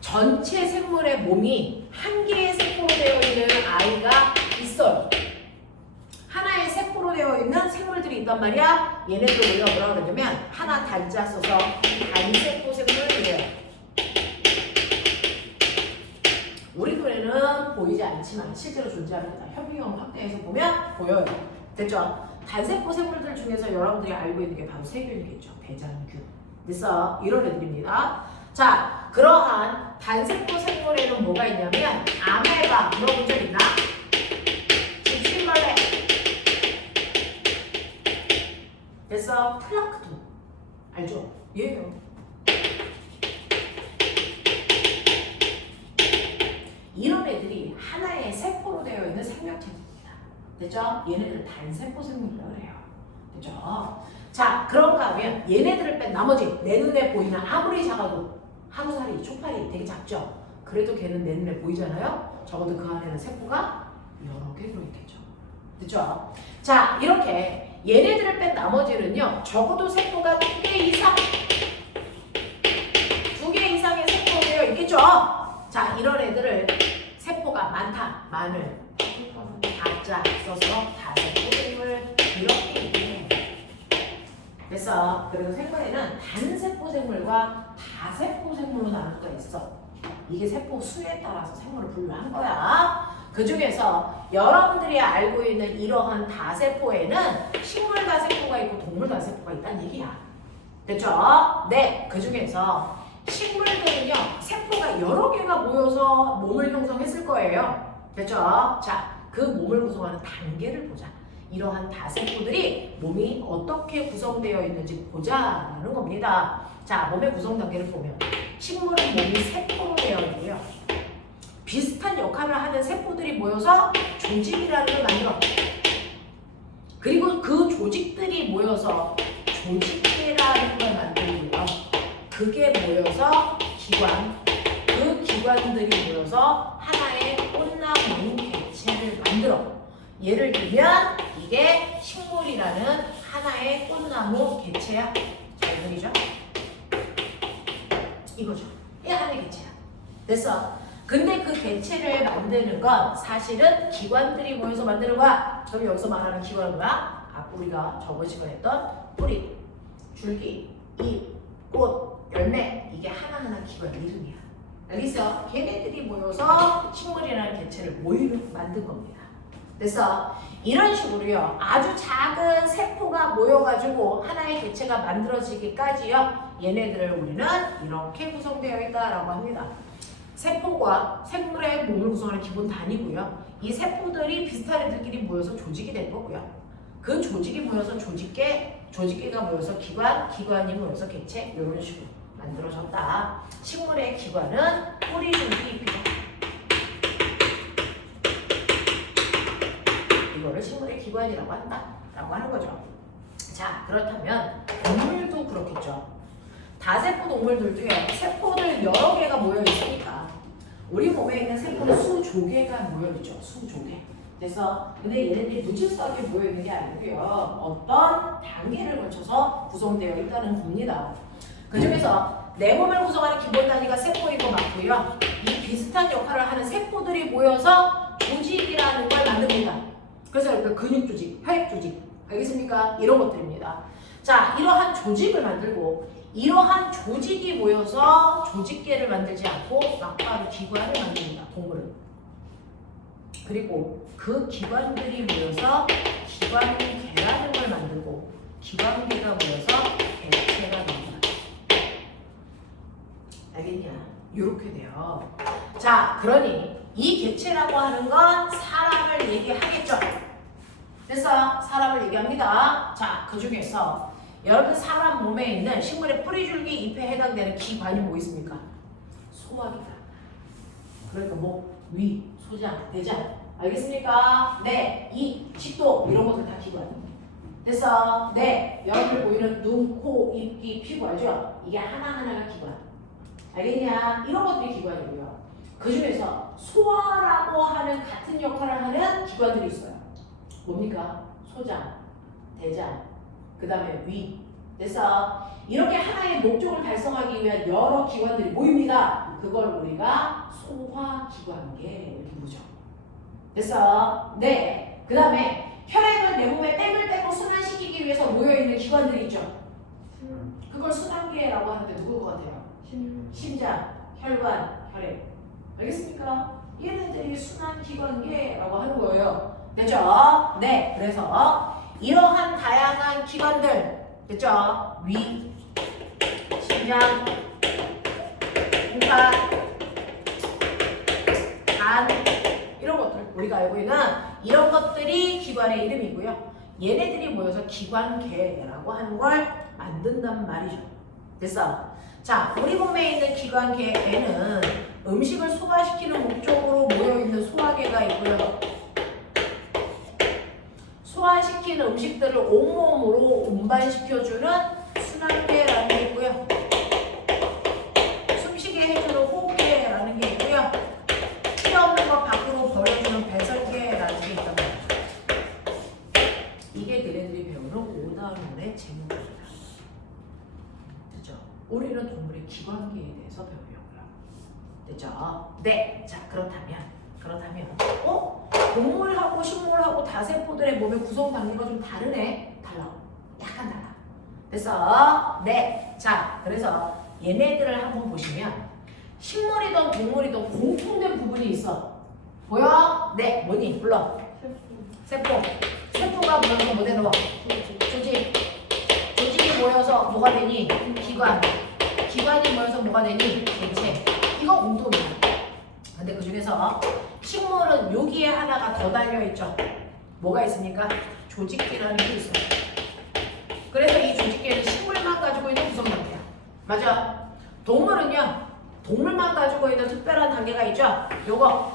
전체 생물의 몸이 한 개의 세포로 되어 있는 아이가 있어요. 하나의 세포로 되어 있는 생물들이 있단 말이야. 얘네들 우리가 뭐라 그러냐면 하나 단자 써서 단세포 생물이래요. 우리 눈에는 보이지 않지만 실제로 존재합니다. 현미경 확대해서 보면 보여요. 됐죠? 단세포 생물들 중에서 여러분들이 알고 있는 게 바로 세균이겠죠. 배장균. 그래서 이런 애들입니다. 자, 그러한 단세포 생물에는 뭐가 있냐면 아메바 물어본 적 있나? 집신벌레. 그래서 플랑크톤 알죠? 얘예요. 이런 애들이 하나의 세포로 되어 있는 생명체입니다. 됐죠? 얘네들은 단세포 생물이라고 해요. 됐죠? 자, 그런가 하면 얘네들을 뺀 나머지 내 눈에 보이는 아무리 작아도 하루살이, 촉팔이 되게 작죠? 그래도 걔는 내 눈에 보이잖아요? 적어도 그 안에는 세포가 여러 개 들어있겠죠. 됐죠? 자, 이렇게 얘네들을 뺀 나머지는요, 적어도 세포가 2개 이상, 2개 이상의 세포가 되어 있겠죠? 자, 이런 애들을 세포가 많다, 많을, 다자 써서 다세포 생물 이렇게 얘기해요. 그래서 그래서 생물에는 단세포 생물과 다세포 생물로 나눌 수가 있어. 이게 세포 수에 따라서 생물을 분류한 거야. 그 중에서 여러분들이 알고 있는 이러한 다세포에는 식물 다세포가 있고 동물 다세포가 있다는 얘기야. 됐죠? 네, 그 중에서 식물들은요, 세포가 여러 개가 모여서 몸을 형성했을 거예요. 됐죠? 자, 그 몸을 구성하는 단계를 보자. 이러한 다세포들이 몸이 어떻게 구성되어 있는지 보자라는 겁니다. 자, 몸의 구성 단계를 보면 식물은 몸이 세포로 되어 있고요. 비슷한 역할을 하는 세포들이 모여서 조직이라는 걸 만들어. 그리고 그 조직들이 모여서 조직계라는 걸 만들고요. 그게 모여서 기관, 그 기관들이 모여서 하나의 꽃나무 개체를 만들어. 예를 들면 이게 식물이라는 하나의 꽃나무 개체야. 잘 보이죠? 이거죠. 이 하나의 개체야. 됐어. 근데 그 개체를 만드는 건 사실은 기관들이 모여서 만드는 거야. 그럼 여기서 말하는 기관은 뭐야? 우리가 저번 시간에 했던 뿌리, 줄기, 잎, 꽃, 열매 이게 하나하나 기관 이름이야. 알겠어? 걔네들이 모여서 식물이라는 개체를 만든 겁니다. 그래서 이런 식으로요. 아주 작은 세포가 모여가지고 하나의 개체가 만들어지기까지요. 얘네들을 우리는 이렇게 구성되어 있다라고 합니다. 세포가 생물의 몸을 구성하는 기본 단위고요. 이 세포들이 비슷한 애들끼리 모여서 조직이 된 거고요. 그 조직이 모여서 조직계가 모여서 기관이 모여서 개체 이런 식으로 만들어졌다. 식물의 기관은 뿌리, 줄기, 잎이다. 이거를 식물의 기관이라고 한다라고 하는 거죠. 자, 그렇다면 동물도 그렇겠죠. 다세포 동물들 중에 세포들 여러 개가 모여 있으니까 우리 몸에 있는 세포는 수조개가 모여 있죠. 수조개. 그래서 근데 얘네들이 무질서하게 모여 있는 게 아니고요. 어떤 단계를 거쳐서 구성되어 있다는 겁니다. 그 중에서 내 몸을 구성하는 기본 단위가 세포인 거 맞고요. 이 비슷한 역할을 하는 세포들이 모여서 조직이라는 걸 만듭니다. 그래서 그 근육 조직, 혈액 조직, 알겠습니까? 이런 것들입니다. 자, 이러한 조직을 만들고 이러한 조직이 모여서 조직계를 만들지 않고 막바로 기관을 만듭니다. 동물은. 그리고 그 기관들이 모여서 기관계라는 걸 만들고 기관계가 모여서 개체가 나옵니다. 알겠냐? 요렇게 돼요. 자, 그러니 이 개체라고 하는 건 사람을 얘기하겠죠. 그래서 사람을 얘기합니다. 자, 그 중에서 여러분 사람 몸에 있는 식물의 뿌리줄기 잎에 해당되는 기관이 뭐 있습니까? 소화기관. 그러니까 목, 위, 소장, 대장. 알겠습니까? 네, 이, 식도 이런 것들 다 기관입니다. 그래서 네, 여러분들 보이는 눈, 코, 입, 귀, 피부 알죠? 이게 하나하나가 기관. 알겠냐? 이런 것들이 기관이고요. 그 중에서 소화라고 하는 같은 역할을 하는 기관들이 있어요. 뭡니까? 소장, 대장, 그 다음에 위. 그래서 이렇게 하나의 목적을 달성하기 위한 여러 기관들이 모입니다. 그걸 우리가 소화기관계 이렇게 보죠. 그래서 네, 그 다음에 혈액을 내 몸에 땡글땡글 순환시키기 위해서 모여있는 기관들이 있죠. 그걸 순환계라고 하는데 누구 것 같아요? 심장, 혈관, 혈액. 알겠습니까? 얘네들이 순환기관계라고 하는 거예요. 됐죠? 네, 그래서 이러한 다양한 기관들, 됐죠? 위, 심장, 공간, 간, 이런 것들 우리가 알고 있는 이런 것들이 기관의 이름이고요. 얘네들이 모여서 기관계라고 하는 걸 만든단 말이죠. 됐어? 자, 우리 몸에 있는 기관계에는 음식을 소화시키는 목적으로 모여있는 소화계가 있고요. 소화시키는 음식들을 온몸으로 운반시켜주는 순환계라는 게 있고요. 숨쉬게 해주는 호흡계라는 게 있고요. 피 없는 것 밖으로 버려주는 배설계라는 게 있단 말이에요. 이게 너네들이 배우는 5단원의 제목입니다. 됐죠? 우리는 동물의 기관계에 대해서 배우려고요. 됐죠? 네. 자, 그렇다면 동물하고 식물하고 다세포들의 몸의 구성 단계가 좀 다르네? 달라. 약간 달라. 됐어? 네. 자, 그래서 얘네들을 한번 보시면 식물이든 동물이든 공통된 부분이 있어. 보여? 네. 뭐니? 불러. 세포. 세포가 모여서 뭐 되는 거? 조직. 조직이 모여서 뭐가 되니? 기관. 기관이 모여서 뭐가 되니? 개체. 이거 공통이야. 근데 그 중에서 식물은 여기에 하나가 더 달려있죠. 뭐가 있습니까? 조직계라는 게 있어요. 그래서 이 조직계는 식물만 가지고 있는 구성 단계야. 맞아? 동물은요, 동물만 가지고 있는 특별한 단계가 있죠. 요거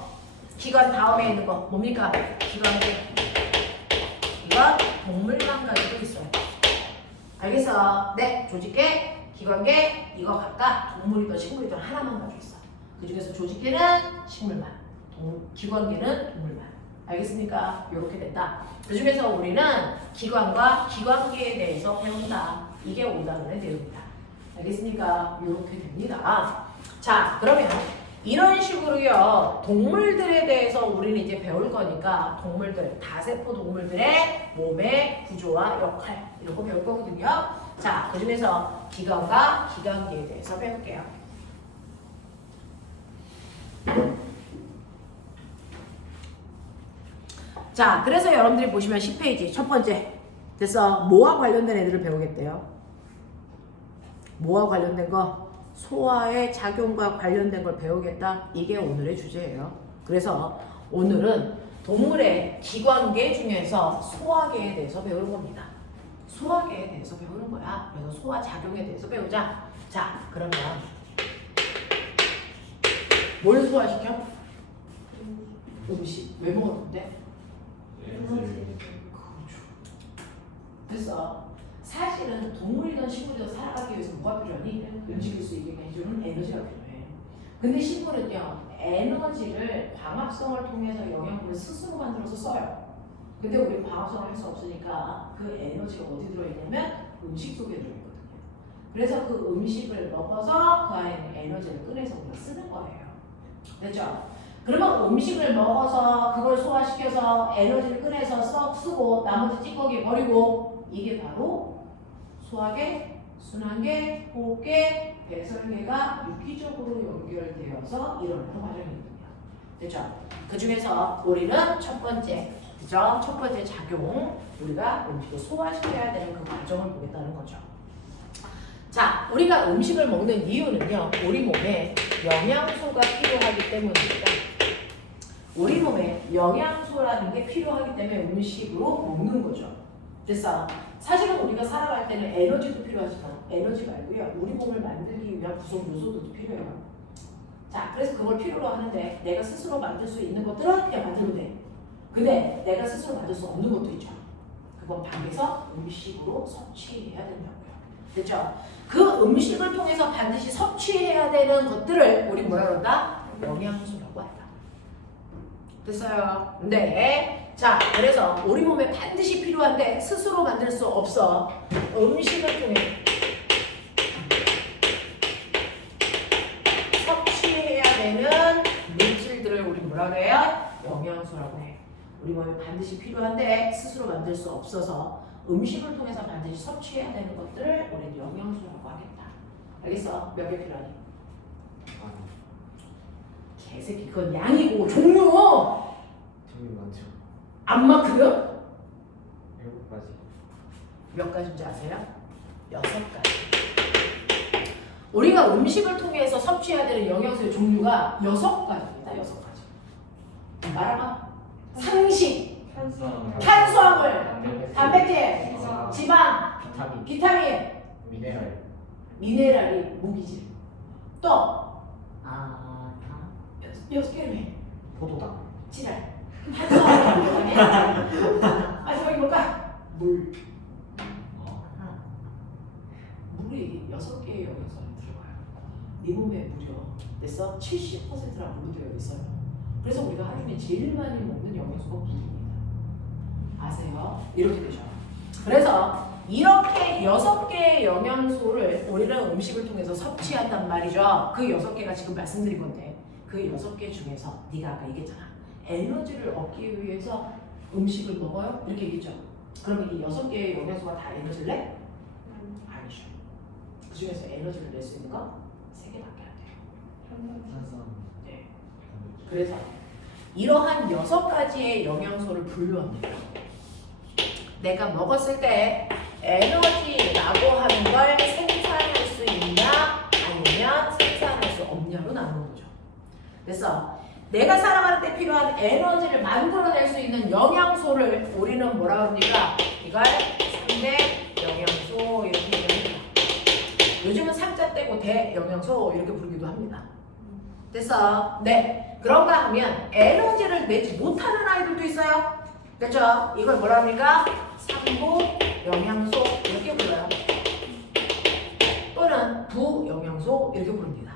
기관 다음에 있는 거 뭡니까? 기관계. 이건 동물만 가지고 있어요. 알겠어? 네, 조직계, 기관계 이거 각각 동물이든 식물이든 하나만 가지고 있어. 그 중에서 조직계는 식물만, 기관계는 동물만. 알겠습니까? 이렇게 된다. 그 중에서 우리는 기관과 기관계에 대해서 배운다. 이게 5단원의 내용입니다. 알겠습니까? 이렇게 됩니다. 자, 그러면 이런 식으로요, 동물들에 대해서 우리는 이제 배울 거니까 동물들, 다세포 동물들의 몸의 구조와 역할 이런 거 배울 거거든요. 자, 그 중에서 기관과 기관계에 대해서 배울게요. 자, 그래서 여러분들이 보시면 10페이지 첫 번째 됐어. 뭐와 관련된 애들을 배우겠대요. 뭐와 관련된 거? 소화의 작용과 관련된 걸 배우겠다. 이게 오늘의 주제예요. 그래서 오늘은 동물의 기관계 중에서 소화계에 대해서 배우는 겁니다. 소화계에 대해서 배우는 거야. 그래서 소화작용에 대해서 배우자. 자, 그러면 뭘 소화시켜? 음식. 왜 먹었는데? 그렇죠. 됐어. 사실은 동물이든 식물이든 살아가기 위해서 뭐가 필요하니? 움직일 수 있게 해주는 에너지가 필요해. 근데 식물은요, 에너지를 광합성을 통해서 영양분을 스스로 만들어서 써요. 근데 우리 광합성을 할 수 없으니까 그 에너지가 어디 들어있냐면 음식 속에 들어있거든요. 그래서 그 음식을 먹어서 그 안에 있는 에너지를 꺼내서 우리가 쓰는 거예요. 됐죠? 그러면 음식을 먹어서 그걸 소화시켜서 에너지를 꺼내서 쓰고 나머지 찌꺼기 버리고 이게 바로 소화계, 순환계, 호흡계, 배설계가 유기적으로 연결되어서 일어나는 과정이거든요. 됐죠? 그 중에서 우리는 첫 번째, 그죠? 첫 번째 작용, 우리가 음식을 소화시켜야 되는 그 과정을 보겠다는 거죠. 자, 우리가 음식을 먹는 이유는요, 우리 몸에 영양소가 필요하기 때문입니다. 우리 몸에 영양소라는 게 필요하기 때문에 음식으로 먹는 거죠. 됐어? 사실은 우리가 살아갈 때는 에너지도 필요하지만 에너지 말고요, 우리 몸을 만들기 위한 구성 요소도 필요해요. 자, 그래서 그걸 필요로 하는데 내가 스스로 만들 수 있는 것들은 그냥 만들면 돼. 근데 내가 스스로 만들 수 없는 것도 있죠. 그건 밖에서 음식으로 섭취해야 된다고요. 됐죠? 그 음식을 통해서 반드시 섭취해야 되는 것들을 우리 뭐라 그런다? 영양소라고 한다. 됐어요? 네. 자, 그래서 우리 몸에 반드시 필요한데 스스로 만들 수 없어. 음식을 통해 섭취해야 되는 물질들을 우리 뭐라 그래요? 영양소라고 해. 우리 몸에 반드시 필요한데 스스로 만들 수 없어서 음식을 통해서 반드시 섭취해야 되는 것들을 우리는 영양소라고 하겠다. 알겠어? 몇 개 필요하니? 개새끼, 그건 양이고 종류! 종류 많죠. 안 맞거든? 7가지. 몇 가지인지 아세요? 6가지. 우리가 음식을 통해서 섭취해야 되는 영양소의 종류가 6가지입니다. 6가지. 말아봐. 상식, 탄수화물, 단백질, 지방, 비타민, 미네랄이 무기질. 또 아, 6개를 해. 포도당. 지랄. 탄수화물. 마지막에 뭘까? 물. 물이 6개의 영양소가 들어가요. 네 몸에 무려 그래서 70%가 물로 되어 있어요. 그래서 우리가 하루에 제일 많이 먹는 영양소가 물입니다. 아세요? 이렇게 되죠. 그래서 이렇게 6개의 영양소를 우리는 음식을 통해서 섭취한단 말이죠. 그 6개가 지금 말씀드린 건데 그 6개 중에서 네가 아까 얘기했잖아. 에너지를 얻기 위해서 음식을 먹어요? 이렇게 얘기했죠. 그러면 이 6개의 영양소가 다 에너지를 내? 아니죠. 그 중에서 에너지를 낼 수 있는 건 3개밖에 안 돼요. 네. 그래서 이러한 6가지의 영양소를 분류합니다. 내가 먹었을 때 에너지라고 하는 걸 생산할 수 있냐 아니면 생산할 수 없냐로 나누는 거죠. 그래서 내가 살아가는 때 필요한 에너지를 만들어낼 수 있는 영양소를 우리는 뭐라 합니까? 이걸 3대 영양소 이렇게 얘기합니다. 요즘은 3자 떼고 대영양소 이렇게 부르기도 합니다. 됐어? 네. 그런가 하면 에너지를 내지 못하는 아이들도 있어요. 그렇죠? 이걸 뭐라 합니까? 3부 영양소 이렇게 불러요. 또는 부영양소 이렇게 부릅니다.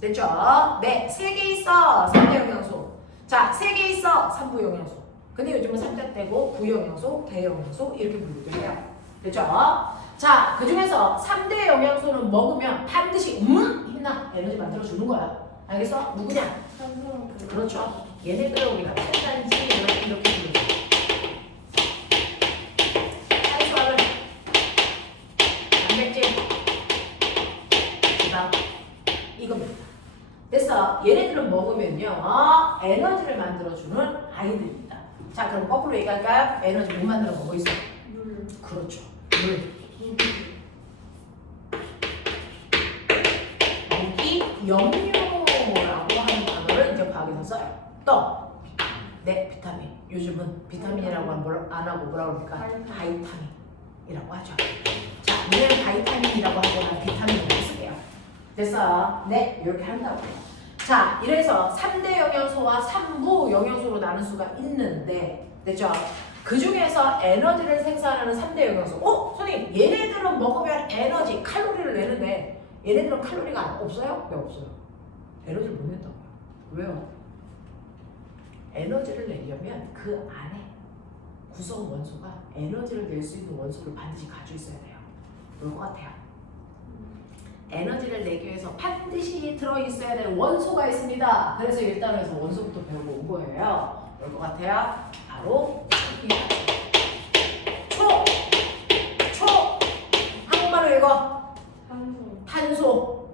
됐죠? 네. 3개 있어. 3대 영양소. 자, 3개 있어. 3부 영양소. 근데 요즘은 3자 떼고 부영양소, 대영양소 이렇게 부르기도 해요. 됐죠? 자, 그 중에서 3대 영양소는 먹으면 반드시 힘나 에너지 만들어주는 거야. 알겠어? 누구냐? 그렇죠. 얘네들을 우리가 탄단지 이렇게 부르죠. 탄수화물, 단백질, 지방 이겁니다. 됐어. 얘네들은 먹으면요 에너지를 만들어주는 아이들입니다. 자, 그럼 거꾸로 얘기할까요? 에너지 못 만들어 먹고 있어. 물. 그렇죠. 물. 여기 염료라고 하는 단어를 이제 과학에서 써요. 또, 네, 비타민. 요즘은 비타민이라고 안 하고 뭐라고 합니까? 바이타민이라고 하죠. 자, 우리는 바이타민이라고 하거나 비타민이라고 쓸게요. 됐어? 네, 이렇게 한다고요. 자, 이래서 3대 영양소와 3부 영양소로 나눌 수가 있는데, 됐죠? 그 중에서 에너지를 생산하는 3대 영양소. 선생님, 얘네들은 먹으면 에너지, 칼로리를 내는데 얘네들은 칼로리가 없어요? 왜 없어요? 에너지를 못 낸다고요. 왜요? 에너지를 내려면 그 안에 구성 원소가 에너지를 낼 수 있는 원소를 반드시 가지고 있어야 돼요. 그럴 것 같아요. 에너지를 내기 위해서 반드시 들어있어야 될 원소가 있습니다. 그래서 일단에서 원소부터 배우고 온 거예요. 그럴 것 같아요. 바로 초. 한국말로 읽어. 탄소, 탄소,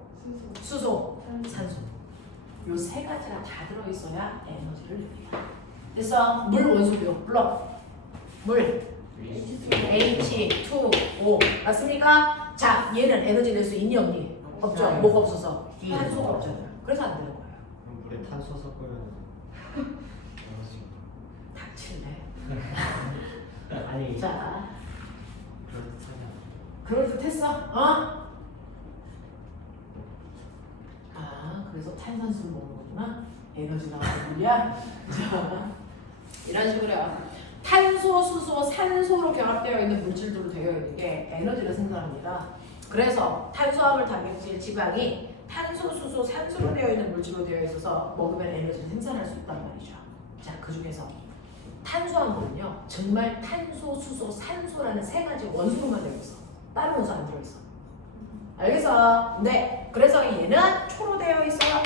수소, 수소, 산소. 요 세 가지가 다 들어있어야 에너지를 냅니다. 그래서 물 원소비요. 물론 물 H2O 맞습니까? 자, 얘는 에너지 낼 수 있니 없니? 없죠. 뭐가 없어서 탄소가 없잖아요. 그래서 안 되는 거예요. 그럼 물에 탄소 섞으면 에너지. 닥칠래. 아니 자, 그렇잖아요. 그럴듯했어? 그래서 탄산수를 먹는 거구나. 에너지 나오는 거야. 자, 이런 식으로요. 탄소, 수소, 산소로 결합되어 있는 물질들로 되어 있는 게 에너지를 생산합니다. 그래서 탄수화물, 단백질, 지방이 탄소, 수소, 산소로 되어 있는 물질로 되어 있어서 먹으면 에너지를 생산할 수 있단 말이죠. 자, 그 중에서 탄수화물은요, 정말 탄소, 수소, 산소라는 세 가지 원소로만 되어 있어. 다른 원소 안 들어있어. 알겠어? 네. 그래서 얘는 초로 되어 있어요.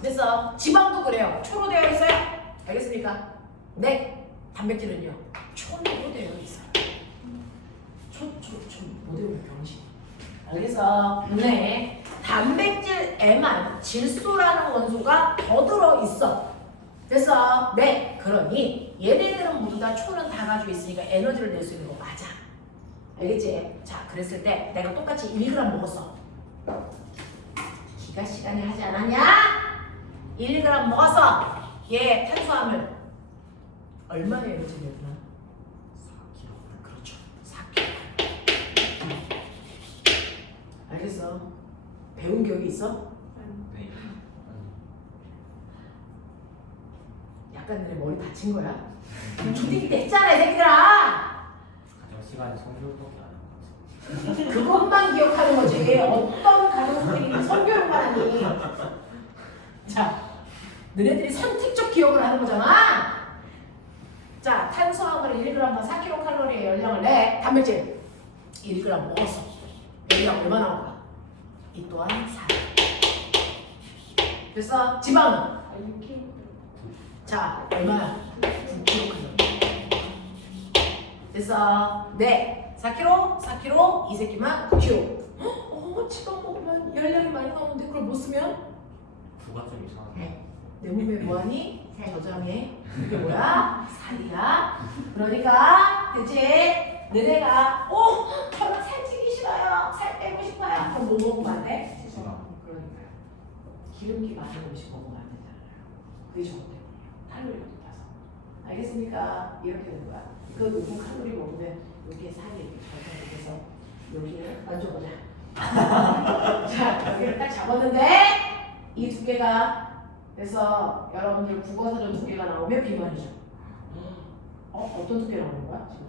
그래서 지방도 그래요. 초로 되어 있어요. 알겠습니까? 네. 단백질은요, 촌으로 되어 있어요. 못 외우면 병신. 알겠어? 네. 단백질에만 질소라는 원소가 더 들어있어. 그래서 네. 그러니 얘네들은 모두 다 초는 다 가지고 있으니까 에너지를 낼 수 있는 거 맞아. 알겠지? 자, 그랬을 때 내가 똑같이 1g 먹었어. 기가 시간이 하지 않았냐? 1g 먹었어. 얘 탄수화물 얼마의 에너지를 내구나? 4kg. 그렇죠. 4kg. 알겠어. 배운 기억이 있어? 네. 약간 내 머리 다친 거야? 주딩 때 했잖아, 이 새끼들아! 가정 시간에 성교육밖에 안 한 것 같아요. 그것만 기억하는 거지. 어떤 가정 선생님이 성교육만 하니. 자, 너네들이 선택적 기억을 하는 거잖아. 자, 탄수화물을 1g당 4kcal의 열량을 내. 단백질 1g 먹었어. 열량 얼마 나올까? 이 또한 4. 그래서 지방은? 자, 얼마야? 9kcal. 그래서 네, 4kg, 이 새끼만 9kg. 지방 먹으면 열량이 많이 나오는데 그걸 못 쓰면? 부가 좀 이상하네. 내 몸에 뭐하니? 저장해. 이게 뭐야? 살이야. 그러니까 대체 너네가 저는 살찌기 싫어요. 살 빼고 싶어요. 그럼 뭐 먹으면 안 돼? 지방. 그러니까요. 기름기 많은 음식 먹으면 안 되잖아요. 그게 저것 때문이에요. 칼로리가 높아서. 알겠습니까? 이렇게 되는 거야. 그 높은 칼로리 먹으면 여기에 살이 이렇게 돼서 여기에 만져보자. 자, 여기를 딱 잡았는데 이 두께가 그래서 여러분들 국어사전 두께가 나오면 비만이죠. 어떤 두께 나오는 거야 지금?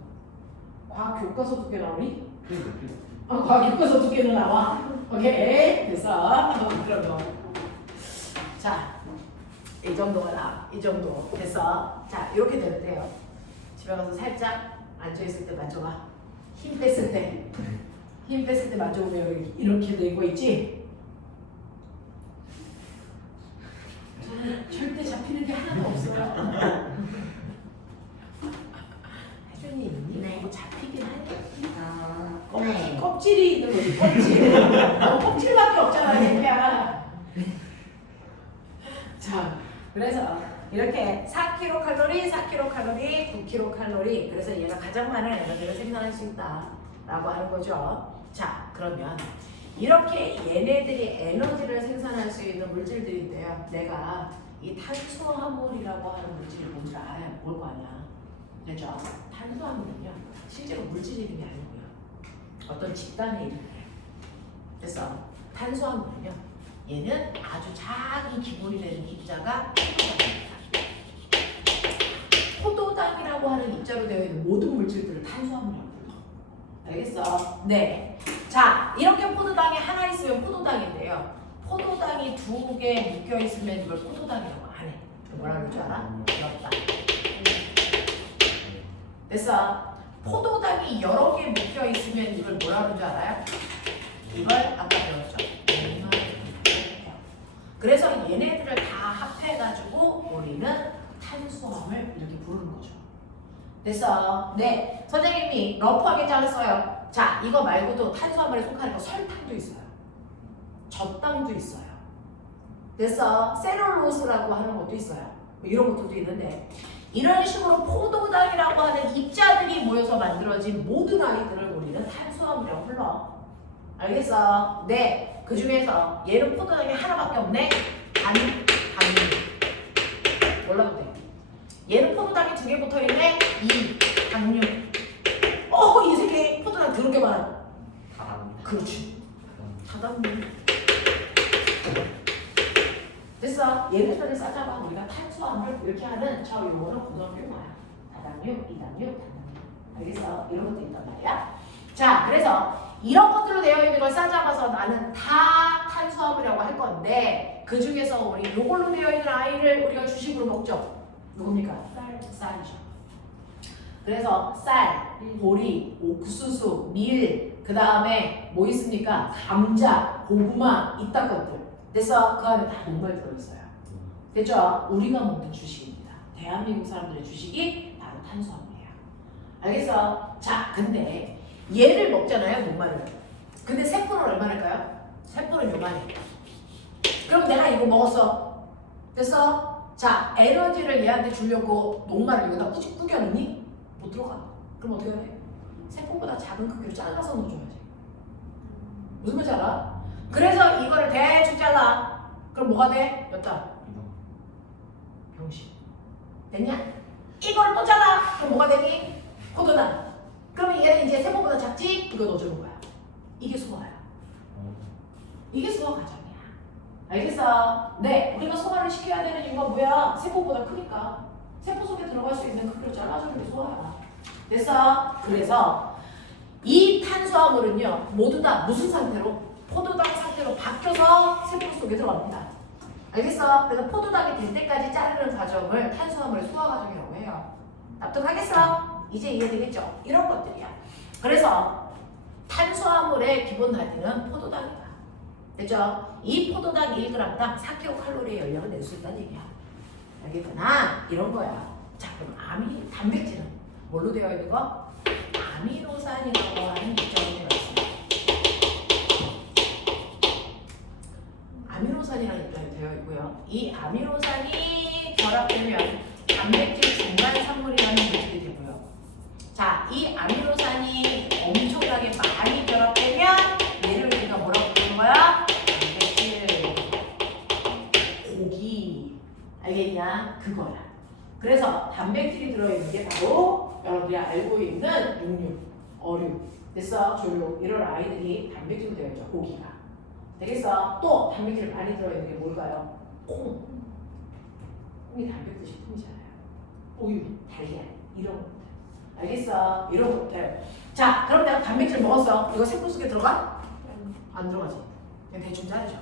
과학 교과서 두께 나오니? 과학 교과서 두께는 나와. 오케이. 됐어. 그러면 자, 이 정도가 나. 이 정도 됐어. 자, 이렇게 되는데요. 집에 가서 살짝 앉아있을 때 만져봐. 힘 뺐을 때. 힘 뺐을 때 만져보면 여기 이렇게 돼 있고 있지? 저는 절대 잡히는 게 하나도 없어요. 혜준이 있니? 네. 뭐 잡히긴 하네. 네. 껍질이 있는 거지, 껍질. 껍질밖에 없잖아, 새끼야. 자, 그래서 이렇게 4kcal, 4kcal, 9kcal. 그래서 얘가 가장 많은 에너지를 생산할 수 있다라고 하는 거죠. 자, 그러면 이렇게 얘네들이 에너지를 생산할 수 있는 물질들인데요. 내가 이 탄수화물이라고 하는 물질이 뭔지 알아야 뭘 거 아니야. 그죠? 탄수화물은요, 실제로 물질 이름이 아니고요. 어떤 집단의 이름이에요. 그래서 탄수화물은요, 얘는 아주 작은 기본이 되는 입자가 포도당입니다. 포도당이라고 하는 입자로 되어 있는 모든 물질들을 탄수화물이라고 불러. 알겠어? 네. 자, 이렇게 포도당이 하나 있으면 포도당인데요. 포도당이 2개 묶여 있으면 이걸 포도당이라고 안 해. 뭐라 그럴 줄 알아? 이렇다. 됐어? 포도당이 여러 개 묶여 있으면 이걸 뭐라 그럴 줄 알아요? 이걸 아까 배웠죠. 그래서 얘네들을 다 합해가지고 우리는 탄수화물 이렇게 부르는 거죠. 됐어? 네. 선생님이 러프하게 잘했어요. 자, 이거 말고도 탄수화물에 속하는 거 설탕도 있어요. 젖당도 있어요. 됐어? 셀룰로스라고 하는 것도 있어요. 뭐 이런 것들도 있는데 이런 식으로 포도당이라고 하는 입자들이 모여서 만들어진 모든 아이들을 우리는 탄수화물이라고 불러. 알겠어? 네. 그 중에서 얘는 포도당이 하나밖에 없네. 당류. 몰라도 돼. 얘는 포도당이 2개 붙어있네. 당류. 이 새끼 포도당 더럽게 많아. 다답니다. 그렇지. 다당류. 됐어? 얘네들을 싸잡아 우리가 탄수화물 이렇게 하는 저 용어는 고등학교 용어야. 다당류, 이당류, 단당류. 알겠어? 이런 것도 있단 말이야. 자, 그래서 이런 것들로 되어 있는 걸 싸잡아서 나는 다 탄수화물이라고 할 건데 그 중에서 우리 요걸로 되어 있는 아이를 우리가 주식으로 먹죠. 누굽니까? 쌀이죠. 그래서 쌀, 보리, 옥수수, 밀, 그 다음에 뭐 있습니까? 감자, 고구마, 이딴 것들. 그래서 그 안에 다 녹말 들어있어요. 됐죠? 우리가 먹는 주식입니다. 대한민국 사람들의 주식이 바로 탄수화물이에요. 알겠어? 자, 근데 얘를 먹잖아요, 녹말을. 근데 세포는 얼마나일까요? 세포는 요만해. 그럼 내가 이거 먹었어. 됐어? 자, 에너지를 얘한테 주려고 녹말을 여기다 꾸겨 넣니? 못 들어가. 그럼 어떻게 해? 세포보다 작은 크기로 잘라서 넣어줘야지. 무슨 말인지 알아? 그래서 이거를 대충 잘라. 그럼 뭐가 돼? 몇 단? 병신. 됐냐? 이걸 또 잘라. 그럼 뭐가 되니? 포도당. 그러면 얘는 이제 세포보다 작지? 이거 넣어주는 거야. 이게 소화야. 이게 소화 과정이야. 알겠어? 네, 우리가 소화를 시켜야 되는 이유가 뭐야? 세포보다 크니까. 세포 속에 들어갈 수 있는 크기로 잘라주는 게 소화야. 됐어? 그래서 이 탄수화물은요, 모두 다 무슨 상태로? 포도당 상태로 바뀌어서 세포 속에 들어갑니다. 알겠어? 그래서 포도당이 될 때까지 자르는 과정을 탄수화물의 소화 과정이라고 해요. 납득하겠어? 이제 이해되겠죠? 이런 것들이야. 그래서 탄수화물의 기본 단위는 포도당이다. 됐죠? 이 포도당 1g당 4kcal의 열량을 낼 수 있다는 얘기야. 알겠구나? 이런 거야. 자, 그럼 단백질은 뭘로 되어 있는 거? 아미노산이라고 하는 입자로 되어 있습니다. 아미노산이라는 입자로 되어 있고요. 이 아미노산이 결합되면 단백질 중간 산물이라는 물질이 되고요. 자, 이 아미노산이 엄청나게 많이 결합되면 얘를 우리가 뭐라고 부르는 거야? 단백질, 고기. 알겠냐? 그거야. 그래서 단백질이 들어있는 게 바로 여러분들이 알고 있는 육류, 어류, 됐어? 조류 이런 아이들이 단백질로 되어 있죠. 고기가. 되겠어? 또 단백질 많이 들어있는 게 뭘까요? 콩. 콩이 단백질 식품이잖아요. 우유, 달걀 이런 것들. 알겠어? 이런 것들. 자, 그럼 내가 단백질 먹었어. 이거 세포 속에 들어가? 안 들어가지. 그냥 대충 자르죠.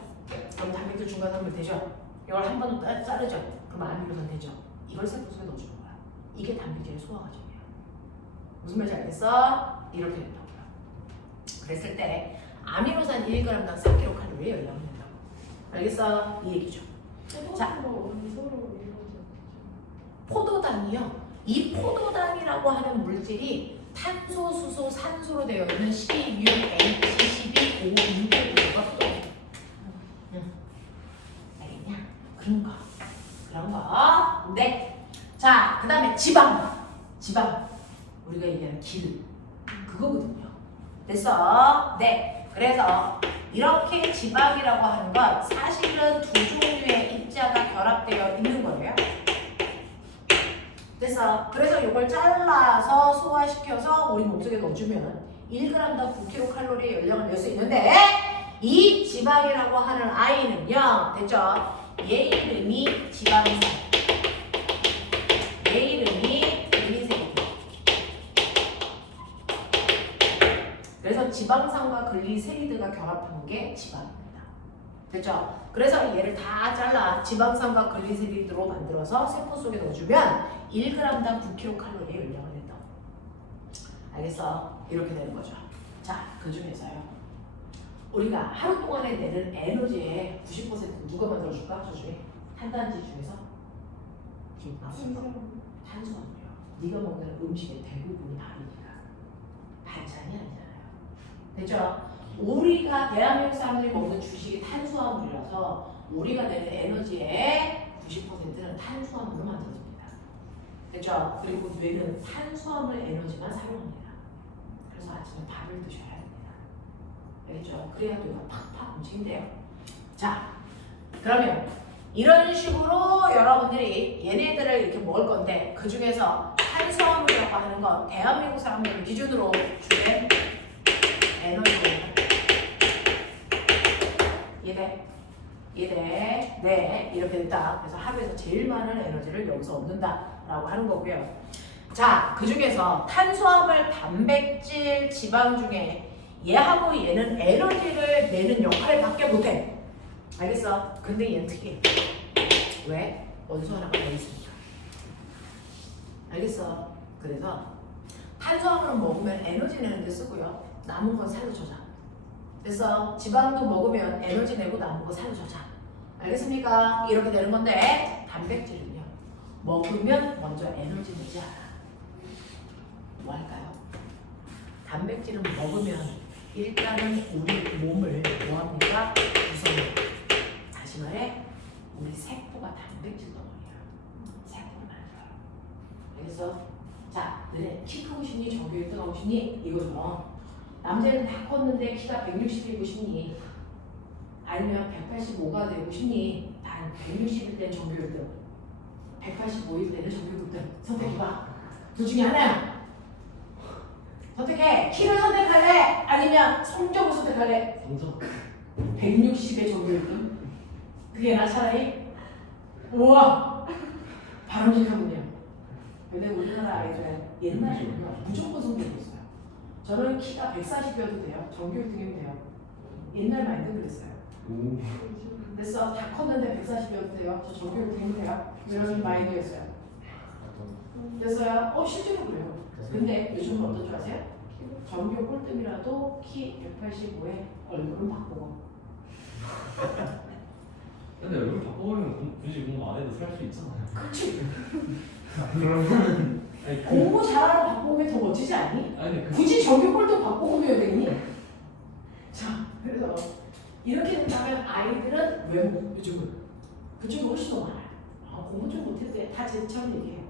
그럼 단백질 중간 산물 되죠? 이걸 한 번 자르죠. 그럼 아미노산 되죠. 이걸 세포 속에 넣어주는 거야. 이게 단백질의 소화 과정이야. 무슨 말인지 알겠어? 이렇게 된다고요. 그랬을 때 아미노산 1g당 4kcal의 열량을 낸다고. 알겠어? 이 얘기죠. 자, 포도당이요. 이 포도당이라고 하는 물질이 탄소, 수소, 산소로 되어 있는 CuHCl5인분가 포도당. 알겠냐? 그런 거. 네. 자, 그 다음에 지방. 우리가 얘기하는 길. 그거거든요. 됐어? 네. 그래서 이렇게 지방이라고 하는 건 사실은 두 종류의 입자가 결합되어 있는 거예요. 됐어? 그래서 이걸 잘라서 소화시켜서 우리 몸속에 넣어주면 1g당 9kcal의 열량을 낼 수 있는데 이 지방이라고 하는 아이는요. 됐죠? 얘 이름이 지방산. 얘 이름이 지방산과 글리세리드가 결합한 게 지방입니다. 됐죠? 그래서 얘를 다 잘라 지방산과 글리세리드로 만들어서 세포 속에 넣어주면 1g당 9kcal의 열량을 낸다. 알겠어? 이렇게 되는 거죠. 자, 그 중에서요. 우리가 하루 동안에 내는 에너지의 90% 누가 만들어줄까? 저 중에 한 단지 중에서 지방. 탄수화물이요. 네가 먹는 음식의 대부분이 밥이니까 반찬이 아니잖아요. 됐죠? 우리가 대한민국 사람들이 먹는 주식이 탄수화물이라서 우리가 내는 에너지의 90%는 탄수화물로 만들어집니다. 됐죠? 그리고 뇌는 탄수화물 에너지만 사용합니다. 그래서 아침에 밥을 드셔야 합니다. 알겠죠? 그래야 뇌가 팍팍 움직인대요. 자, 그러면 이런 식으로 여러분들이 얘네들을 이렇게 먹을 건데 그 중에서 탄수화물이라고 하는 건 대한민국 사람들 기준으로 주된 에너지입니다. 이해돼? 이해돼? 네, 이렇게 됐다. 그래서 하루에서 제일 많은 에너지를 여기서 얻는다라고 하는 거고요. 자, 그 중에서 탄수화물, 단백질, 지방 중에 얘하고 얘는 에너지를 내는 역할을 밖에 못해. 알겠어? 근데 얘는 특이해. 왜? 원소 하나가 더 있으니까. 알겠어? 그래서 탄수화물은 먹으면 에너지 내는 데 쓰고요. 남은 건 살로 저장. 그래서 지방도 먹으면 에너지 내고 남은 거 살로 저장. 알겠습니까? 이렇게 되는 건데 단백질은요. 먹으면 먼저 에너지 내지 않아. 뭐 할까요? 단백질은 먹으면 일단은 우리 몸을 뭐합니까? 구성합니다. 다시 말해 우리 세포가 단백질 덩어리야. 세포를 만들어요. 그래서 자, 너네 키 크고 싶니? 정규 1등 하고 싶니? 이거죠. 남자는 다 컸는데 키가 160이고 싶니? 아니면 185가 되고 싶니? 단 160일 때는 정규 1등, 185일 때는 정규 1등. 선택해봐. 둘 중에 하나야. 선택해. 키를 선택할래? 아니면 성적을 선택할래? 성적 160의 정규 1등? 그게 나 차라리? 우와! 바람직하군요. 근데 우리나라 아이들은 옛날에는 무조건 성적이 있어요. 저는 키가 140이어도 돼요. 정규 1등이면 돼요. 옛날 마인드 그랬어요. 됐어. 다 컸는데 140이어도 돼요. 저 정규 1등이면 돼요. 이런 마인드였어요. 됐어요? 실제로 그래요. 근데 요즘은 어떤 줄 아세요? 정규 꼴등이라도 키 185에 얼굴은 바꾸고. 근데 얼굴 바꿔보면 굳이 공부 안 해도 살 수 있잖아요. 그치? 그러면 아니, 공부 잘하는 바꾸면 더 멋지지 않니? 아니 굳이 정규 꼴등 바꾸면 되니? 자, 그래서 이렇게 된다면 아이들은 외모, 요즘은 그쪽이 훨씬 더 많아요. 공부 좀 못해도 돼. 다 제처럼 얘기해요.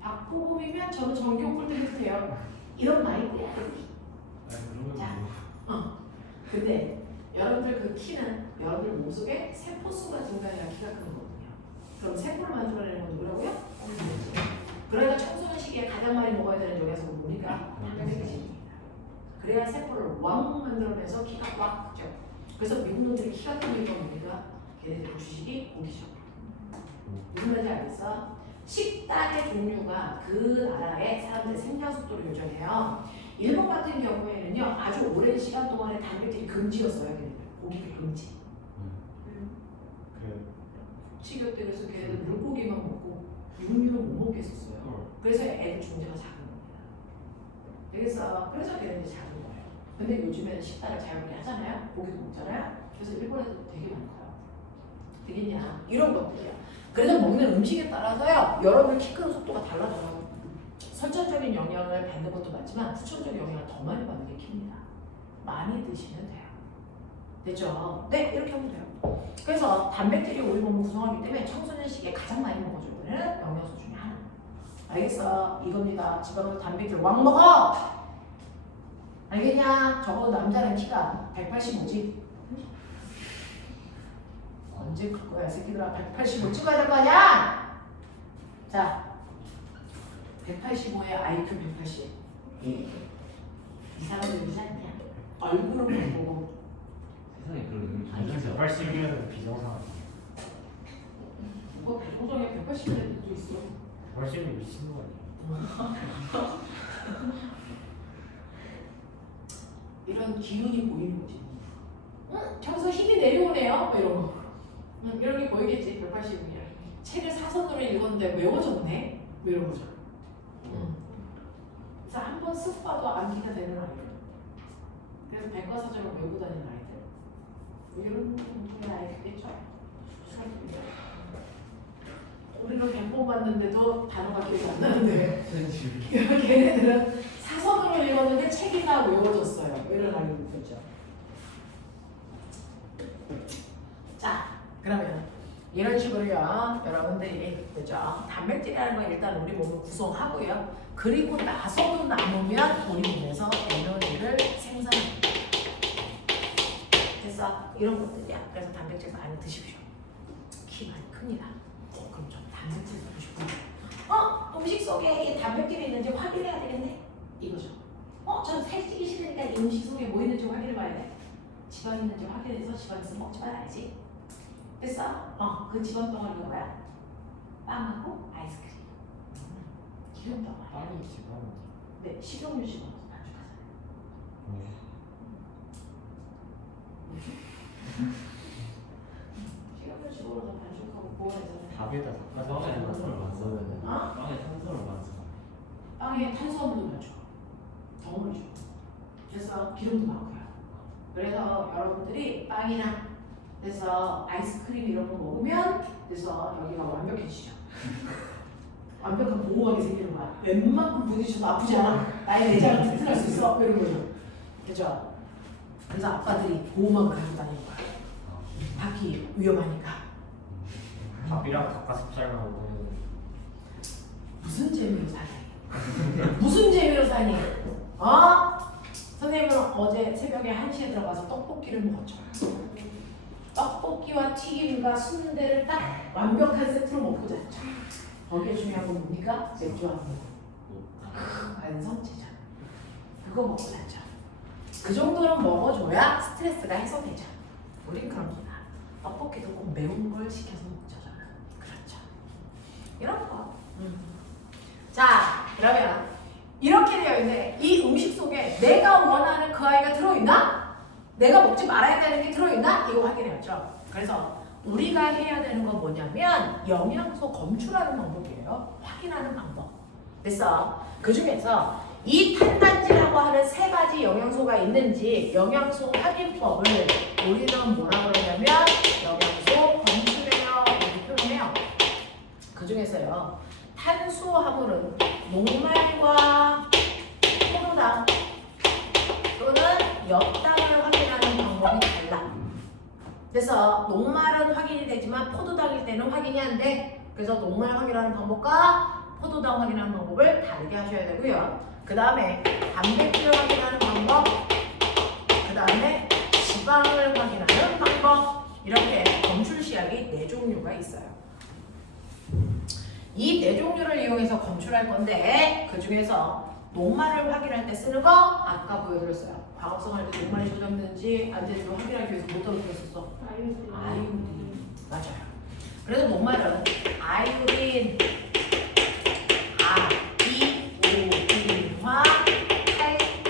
박보검이면 저는 정규 꼴등 해도 돼요. 이런 마인드야. 그러면 자, 근데 여러분들 그 키는 여러분들 몸속에 세포 수가 증가해야 키가 크는 거거든요. 그럼 세포를 만들어내는 건 누구라고요? 그러니까 청소년 시기에 가장 많이 먹어야 되는 영양소가 뭡니까? 단백질입니다. 그래야 세포를 왕 만들어내서 키가 꽉 크죠. 그래서 미국 놈들이 키가 큰 이유가 뭡니까? 걔네들 주식이 고기죠. 무슨 말인지 알겠어? 식단의 종류가 그 나라의 사람들의 생장 속도를 요정해요. 일본 같은 경우에는요, 아주 오랜 시간 동안에 단백질이 금지였어요. 걔네들. 고기가 금지. 식욕 때문에 걔네들 물고기만 먹고 육류를 못 먹게 했었어요. 그래서 애들 존재가 작은 겁니다. 알겠어? 그래서 걔네들이 작은 거예요. 근데 요즘에는 식단을 자유롭게 하잖아요. 고기도 먹잖아요. 그래서 일본에도 되게 많고요. 되겠냐? 이런 것들이야. 그래서 먹는 음식에 따라서요, 여러분 키 크는 속도가 달라져요. 선천적인 영향을 받는 것도 맞지만 후천적인 영향을 더 많이 받는 게 킵니다. 많이 드시면 돼요. 됐죠? 네, 이렇게 하면 돼요. 그래서 단백질이 우리 몸을 구성하기 때문에 청소년 시기에 가장 많이 먹어줘야 되는 영양소 중에 하나. 알겠어? 이겁니다. 지방으로 단백질 왕 먹어! 알겠냐? 적어도 남자는 키가 185지? 언제 클 거야, 새끼들아? 185 찍어야 될 거 아니야? 자, 185에 IQ 180. 이 사람들이 않냐? 얼굴은 못 보고. 세상에 그런 아니 존재가 180이면 비정상. 누가 배송정에 180을 애들도 있어. 180이면 미친 거 아니야? 이런 기운이 보이는 거지. 저기서 힘이 내려오네요. 뭐 이런 거. 이런 게 보이겠지. 180이야. 책을 사선으로 읽었는데 외워졌네. 뭐 이런 거죠. 그래서 한번 쓱 봐도 암기가 되는 아이들. 그래서 백과사전을 외우고 다니는 아이들. 이런 분의 아이들겠죠. 우리는 100번 봤는데도 단어가 기억이 안 나는데 걔네들은 사선으로 읽었는데 책이 다 외워졌어요. 이런 아이들이죠. 자, 그러면 이런 식으로요. 여러분들이 그죠? 단백질이라는 건 일단 우리 몸을 구성하고요. 그리고 나서도 남으면 우리 몸에서 에너지를 생산합니다. 그래서 이런 것들이야. 그래서 단백질 많이 드십시오. 키 많이 큽니다. 그럼 좀 단백질 드시고. 음식 속에 이 단백질이 있는지 확인해야 되겠네. 이거죠. 전 살찌기 싫으니까 이 음식 속에 뭐 있는지 확인해봐야 돼. 지방 있는지 확인해서 지방 있으면 먹지 말아야지. 됐어? 그 지방 덩어리가 뭐야? 빵하고 아이스크림. 기름 덩어리. 빵이 지방이. 네, 식용유 집어넣어서 반죽하잖아요. 식용유 집어넣어서 반죽하고 보관해서 밥에다 빵에 탄수화물 많죠. 어? 빵에 탄수화물 많죠. 빵에 탄수화물도 많죠. 덩어리죠. 그래서 기름도 많고요. 그래서 여러분들이 빵이나 그래서 아이스크림 이런 거 먹으면 그래서 여기가 완벽해지죠. 완벽한 보호막이 생기는 거야. 웬만큼 부딪혀도 아프지 않아. 나의 내장을 튼튼할 수 있어. 이런 거죠. 그죠? 그래서 아빠들이 보호막을 가지고 다니는 거야. 바퀴 위험하니까. 밥이랑 닭가슴살만 먹으면 무슨 재미로 사니? 무슨 재미로 사니? 선생님은 어제 새벽에 1시에 들어가서 떡볶이를 먹었죠. 떡볶이와 튀김과 순대를 딱 완벽한 세트로 먹고 잤죠. 거기에 중요한 건 뭡니까? 맥주 한 모금. 완성체죠. 그거 먹고 잤죠. 그 정도는 먹어줘야 스트레스가 해소되죠. 우린 그럽니다. 떡볶이도 꼭 매운 걸 시켜서 먹죠. 저는. 그렇죠. 이런 거. 자, 그러면 이렇게 되어 있는데 이 음식 속에 내가 원하는 그 아이가 들어있나? 내가 먹지 말아야 되는 게 들어있나? 이거 확인해야죠. 그래서 우리가 해야 되는 건 뭐냐면 영양소 검출하는 방법이에요. 확인하는 방법. 됐어? 그 중에서 이 탄단지라고 하는 3가지 영양소가 있는지 영양소 확인법을 우리는 뭐라 그러냐면 영양소 검출해요. 이렇게 표현해요. 그 중에서요. 탄수화물은 녹말과 포도당 또는 엽당을 확인하는 방법이 달라. 그래서 녹말은 확인이 되지만 포도당일 때는 확인이 안 돼. 그래서 녹말 확인하는 방법과 포도당 확인하는 방법을 다르게 하셔야 되고요. 그 다음에 단백질을 확인하는 방법, 그 다음에 지방을 확인하는 방법, 이렇게 검출 시약이 4종류가 있어요. 이 4종류를 이용해서 검출할 건데 그 중에서 녹말을 확인할 때 쓰는 거 아까 보여드렸어요. 과학성 할 때 녹말이 조정되는지 안 되는지 확인하기 위해서 뭐 떨어뜨렸었어? 아이오딘. 맞아요. 그래서 녹말은 아이오딘, 이오딘화,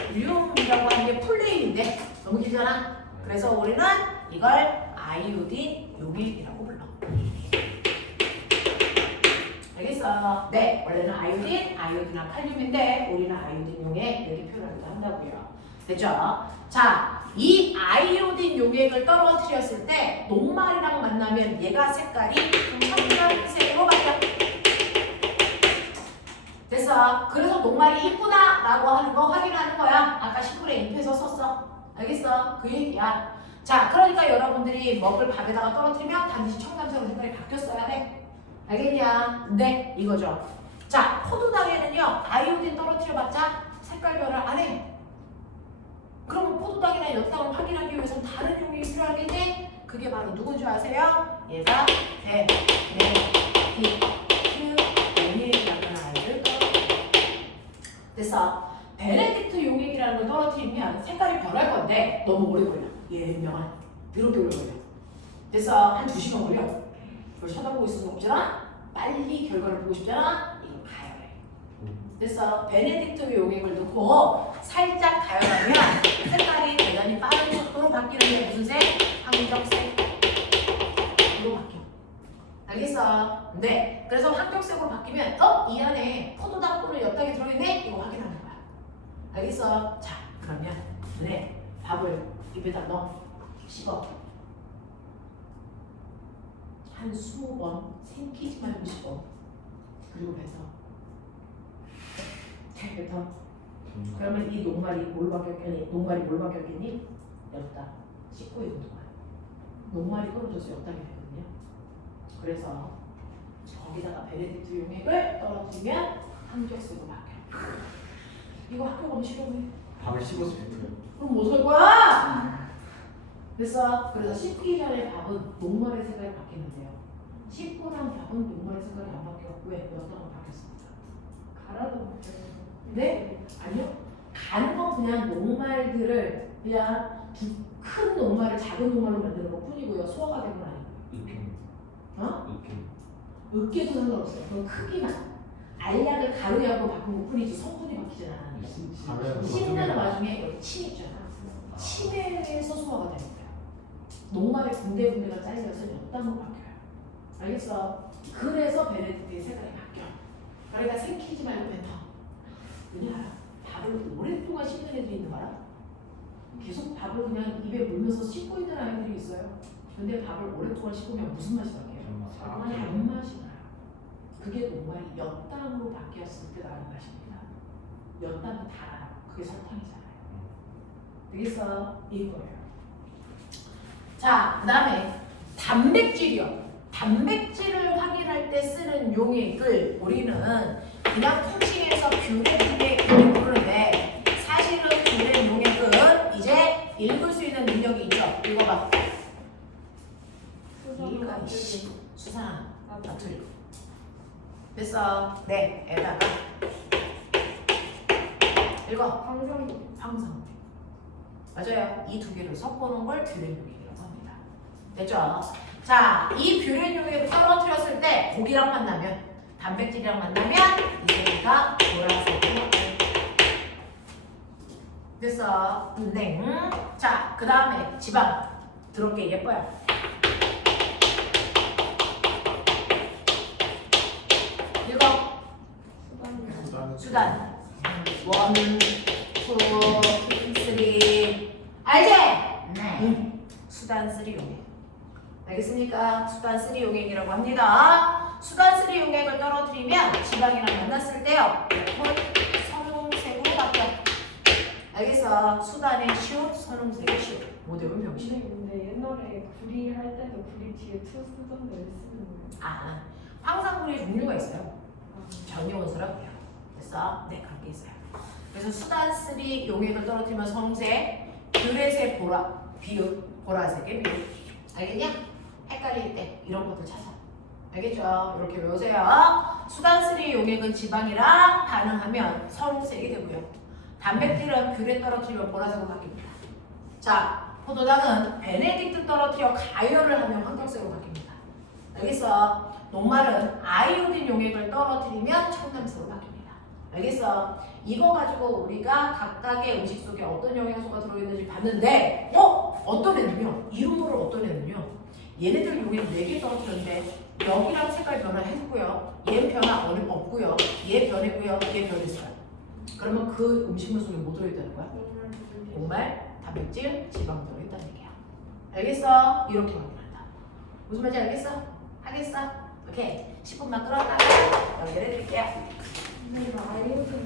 칼륨이라고 하는 게 풀네임인데 너무 길잖아. 그래서 우리는 이걸 아이오딘 용액이라고 불러. 알겠어? 네, 원래는 아이오딘이나 칼륨인데 우리는 아이오딘 용액 이렇게 표현하기도 한다고요. 됐죠? 자, 이 아이오딘 용액을 떨어뜨렸을 때 녹말이랑 만나면 얘가 색깔이 청량색으로 바뀌어. 됐어? 그래서 녹말이 이쁘다 라고 하는 거 확인하는 거야. 아까 10분의 1에서 썼어. 알겠어? 그 얘기야. 자, 그러니까 여러분들이 먹을 밥에다가 떨어뜨리면 반드시 청량색으로 색깔이 바뀌었어야 돼. 알겠냐? 네, 이거죠. 자, 포도당에는요, 아이오딘 떨어뜨려봤자 색깔 변화 안 해. 그럼 포도당이나 엽당을 확인하기 위해서는 다른 용액이 필요하겠지? 그게 바로 누군지 아세요? 얘가 베네딕트 용액이라는 아이를 떨어뜨려. 됐어. 베네딕트 용액이라는 걸 떨어뜨리면 색깔이 변할 건데 너무 오래 걸려. 예명한 이렇게 오래 걸려. 됐어. 한 2시간 걸려. 그걸 쳐다보고 있을 수는 없잖아. 빨리 결과를 보고 싶잖아. 이거 가야 해. 됐어. 베네딕트 용액을 넣고 살짝 가열하면 색깔이 대단히 빠른 속도로 바뀌는 게 무슨 색? 황적색으로 바뀌어. 알겠어? 네. 그래서 황적색으로 바뀌면 이 안에 포도당분을 몇 단이 들어있네? 이거 확인하는 거야. 알겠어? 자, 그러면 네, 밥을 입에다 넣어. 씹어. 한 20번 생기지 말고 씹어. 그리고 뱉어. 뱉어. 그러면 이 녹말이 뭘 바뀌었겠니? 녹말이 뭘 바뀌었겠니? 였다. 씹고 있는 동안 녹말이 떨어져서 였다게 되거든요. 그래서 거기다가 베네딕트 용액을 떨어뜨리면 황적색으로 바뀌어. 이거 학교 가면 싫어해. 밥을 씹어서 뱉어요. 그럼 뭐 살 거야? 됐어. 그래서 씹기 전에 밥은 녹말의 색깔이 바뀌는데요. 씹고 난 밥은 녹말의 색깔이 안 바뀌어. 왜? 였다가 바뀌었습니다. 갈아도 먹어요. 네? 아니요. 가는 건 그냥 녹말들을 그냥 큰 녹말을 작은 녹말로 만드는 것 뿐이고요. 소화가 되는 건 아니고요. 으깬. 어? 으깬. 으깨도 상관없어요. 그건 크기만. 알약을 가루약으로 바꾼 것 뿐이지 성분이 바뀌진 않아요. 씹는 와중에 여기 침 있잖아. 침에 의해서 소화가 되는 거야. 녹말의 군데군데가 잘려서 엿담으로 바뀌어요. 알겠어? 그래서 베네딕트의 색깔이 바뀌어. 그러니까 생기지 말고 뱉어. 그냥 밥을 오랫동안 씹는 애들이 있는 거야. 계속 밥을 그냥 입에 물면서 씹고 있는 아이들이 있어요. 근데 밥을 오랫동안 씹으면 무슨 맛이 바뀌어요? 단맛이 나요. 그게 녹말이 엿담으로 바뀌었을 때 나는 맛입니다. 엿담은 달아요. 그게 설탕이잖아요. 되겠어? 이거예요. 자, 그 다음에 단백질이요. 단백질을 확인할 때 쓰는 용액을 우리는 그냥 통칭해서 뷰레틱을 부르는데 사실은 뷰레 용액은 이제 읽을 수 있는 능력이 있죠. 읽어봐. 이가 이씨 수산 나트륨. 됐어. 네, 에다가 읽어. 황성. 맞아요. 이 두 개를 섞어놓은 걸 뷰렌 용액이라고 합니다. 됐죠? 자, 이 뷰렌 용액을 떨어뜨렸을 때 고기랑 만나면 단백질이랑 만나면 이제가 보라색으로 됐어. 네. 자, 그 다음에 지방 더럽게 예뻐요. 읽어. 수단. 1, 2, 3. 알지? 네. 수단 3 용액. 알겠습니까? 수단 3 용액이라고 합니다. 수단 3 용액을 떨어뜨리면 지방이랑 만났을 때요. 선홍색으로 바뀌어. 알겠어? 수단의 슈, 선홍색의 슈. 모델은 병신. 근데 옛날에 구리 할 때도 구리 뒤에 투 쓰던데 왜 쓰는 거예요? 아, 황산물의 종류가 있어요. 전이온수라고요. 됐어? 네, 그런 게 있어요. 그래서 수단 3 용액을 떨어뜨리면 선홍색, 뷰렛의 보라, 비읍, 보라색의 비읍. 알겠냐? 헷갈릴 때 이런 것들 찾아. 알겠죠? 이렇게 외우세요. 수단 3 용액은 지방이랑 반응하면 선홍색이 되고요. 단백질은 뷰렛 떨어뜨리면 보라색으로 바뀝니다. 자, 포도당은 베네딕트 떨어뜨려 가열을 하면 황토색으로 바뀝니다. 알겠어? 녹말은 아이오딘 용액을 떨어뜨리면 청담색으로 바뀝니다. 알겠어? 이거 가지고 우리가 각각의 음식 속에 어떤 영양소가 들어있는지 봤는데 어떤 애는요? 이름으로 어떤 애는요? 얘네들 용액 4개 떨어뜨렸는데 여기랑 색깔 변화했고요. 얘는 변화 없고요. 얘 변했고요. 얘 변했어요. 그러면 그 음식물 속에 뭐 들어있다는 거야? 녹말, 단백질, 지방 들어있다는 얘기야. 알겠어? 이렇게 확인한다. 무슨 말인지 알겠어? 하겠어? 오케이. 10분만 끌었다가 연결해 드릴게요. 근데 이거 아이오딘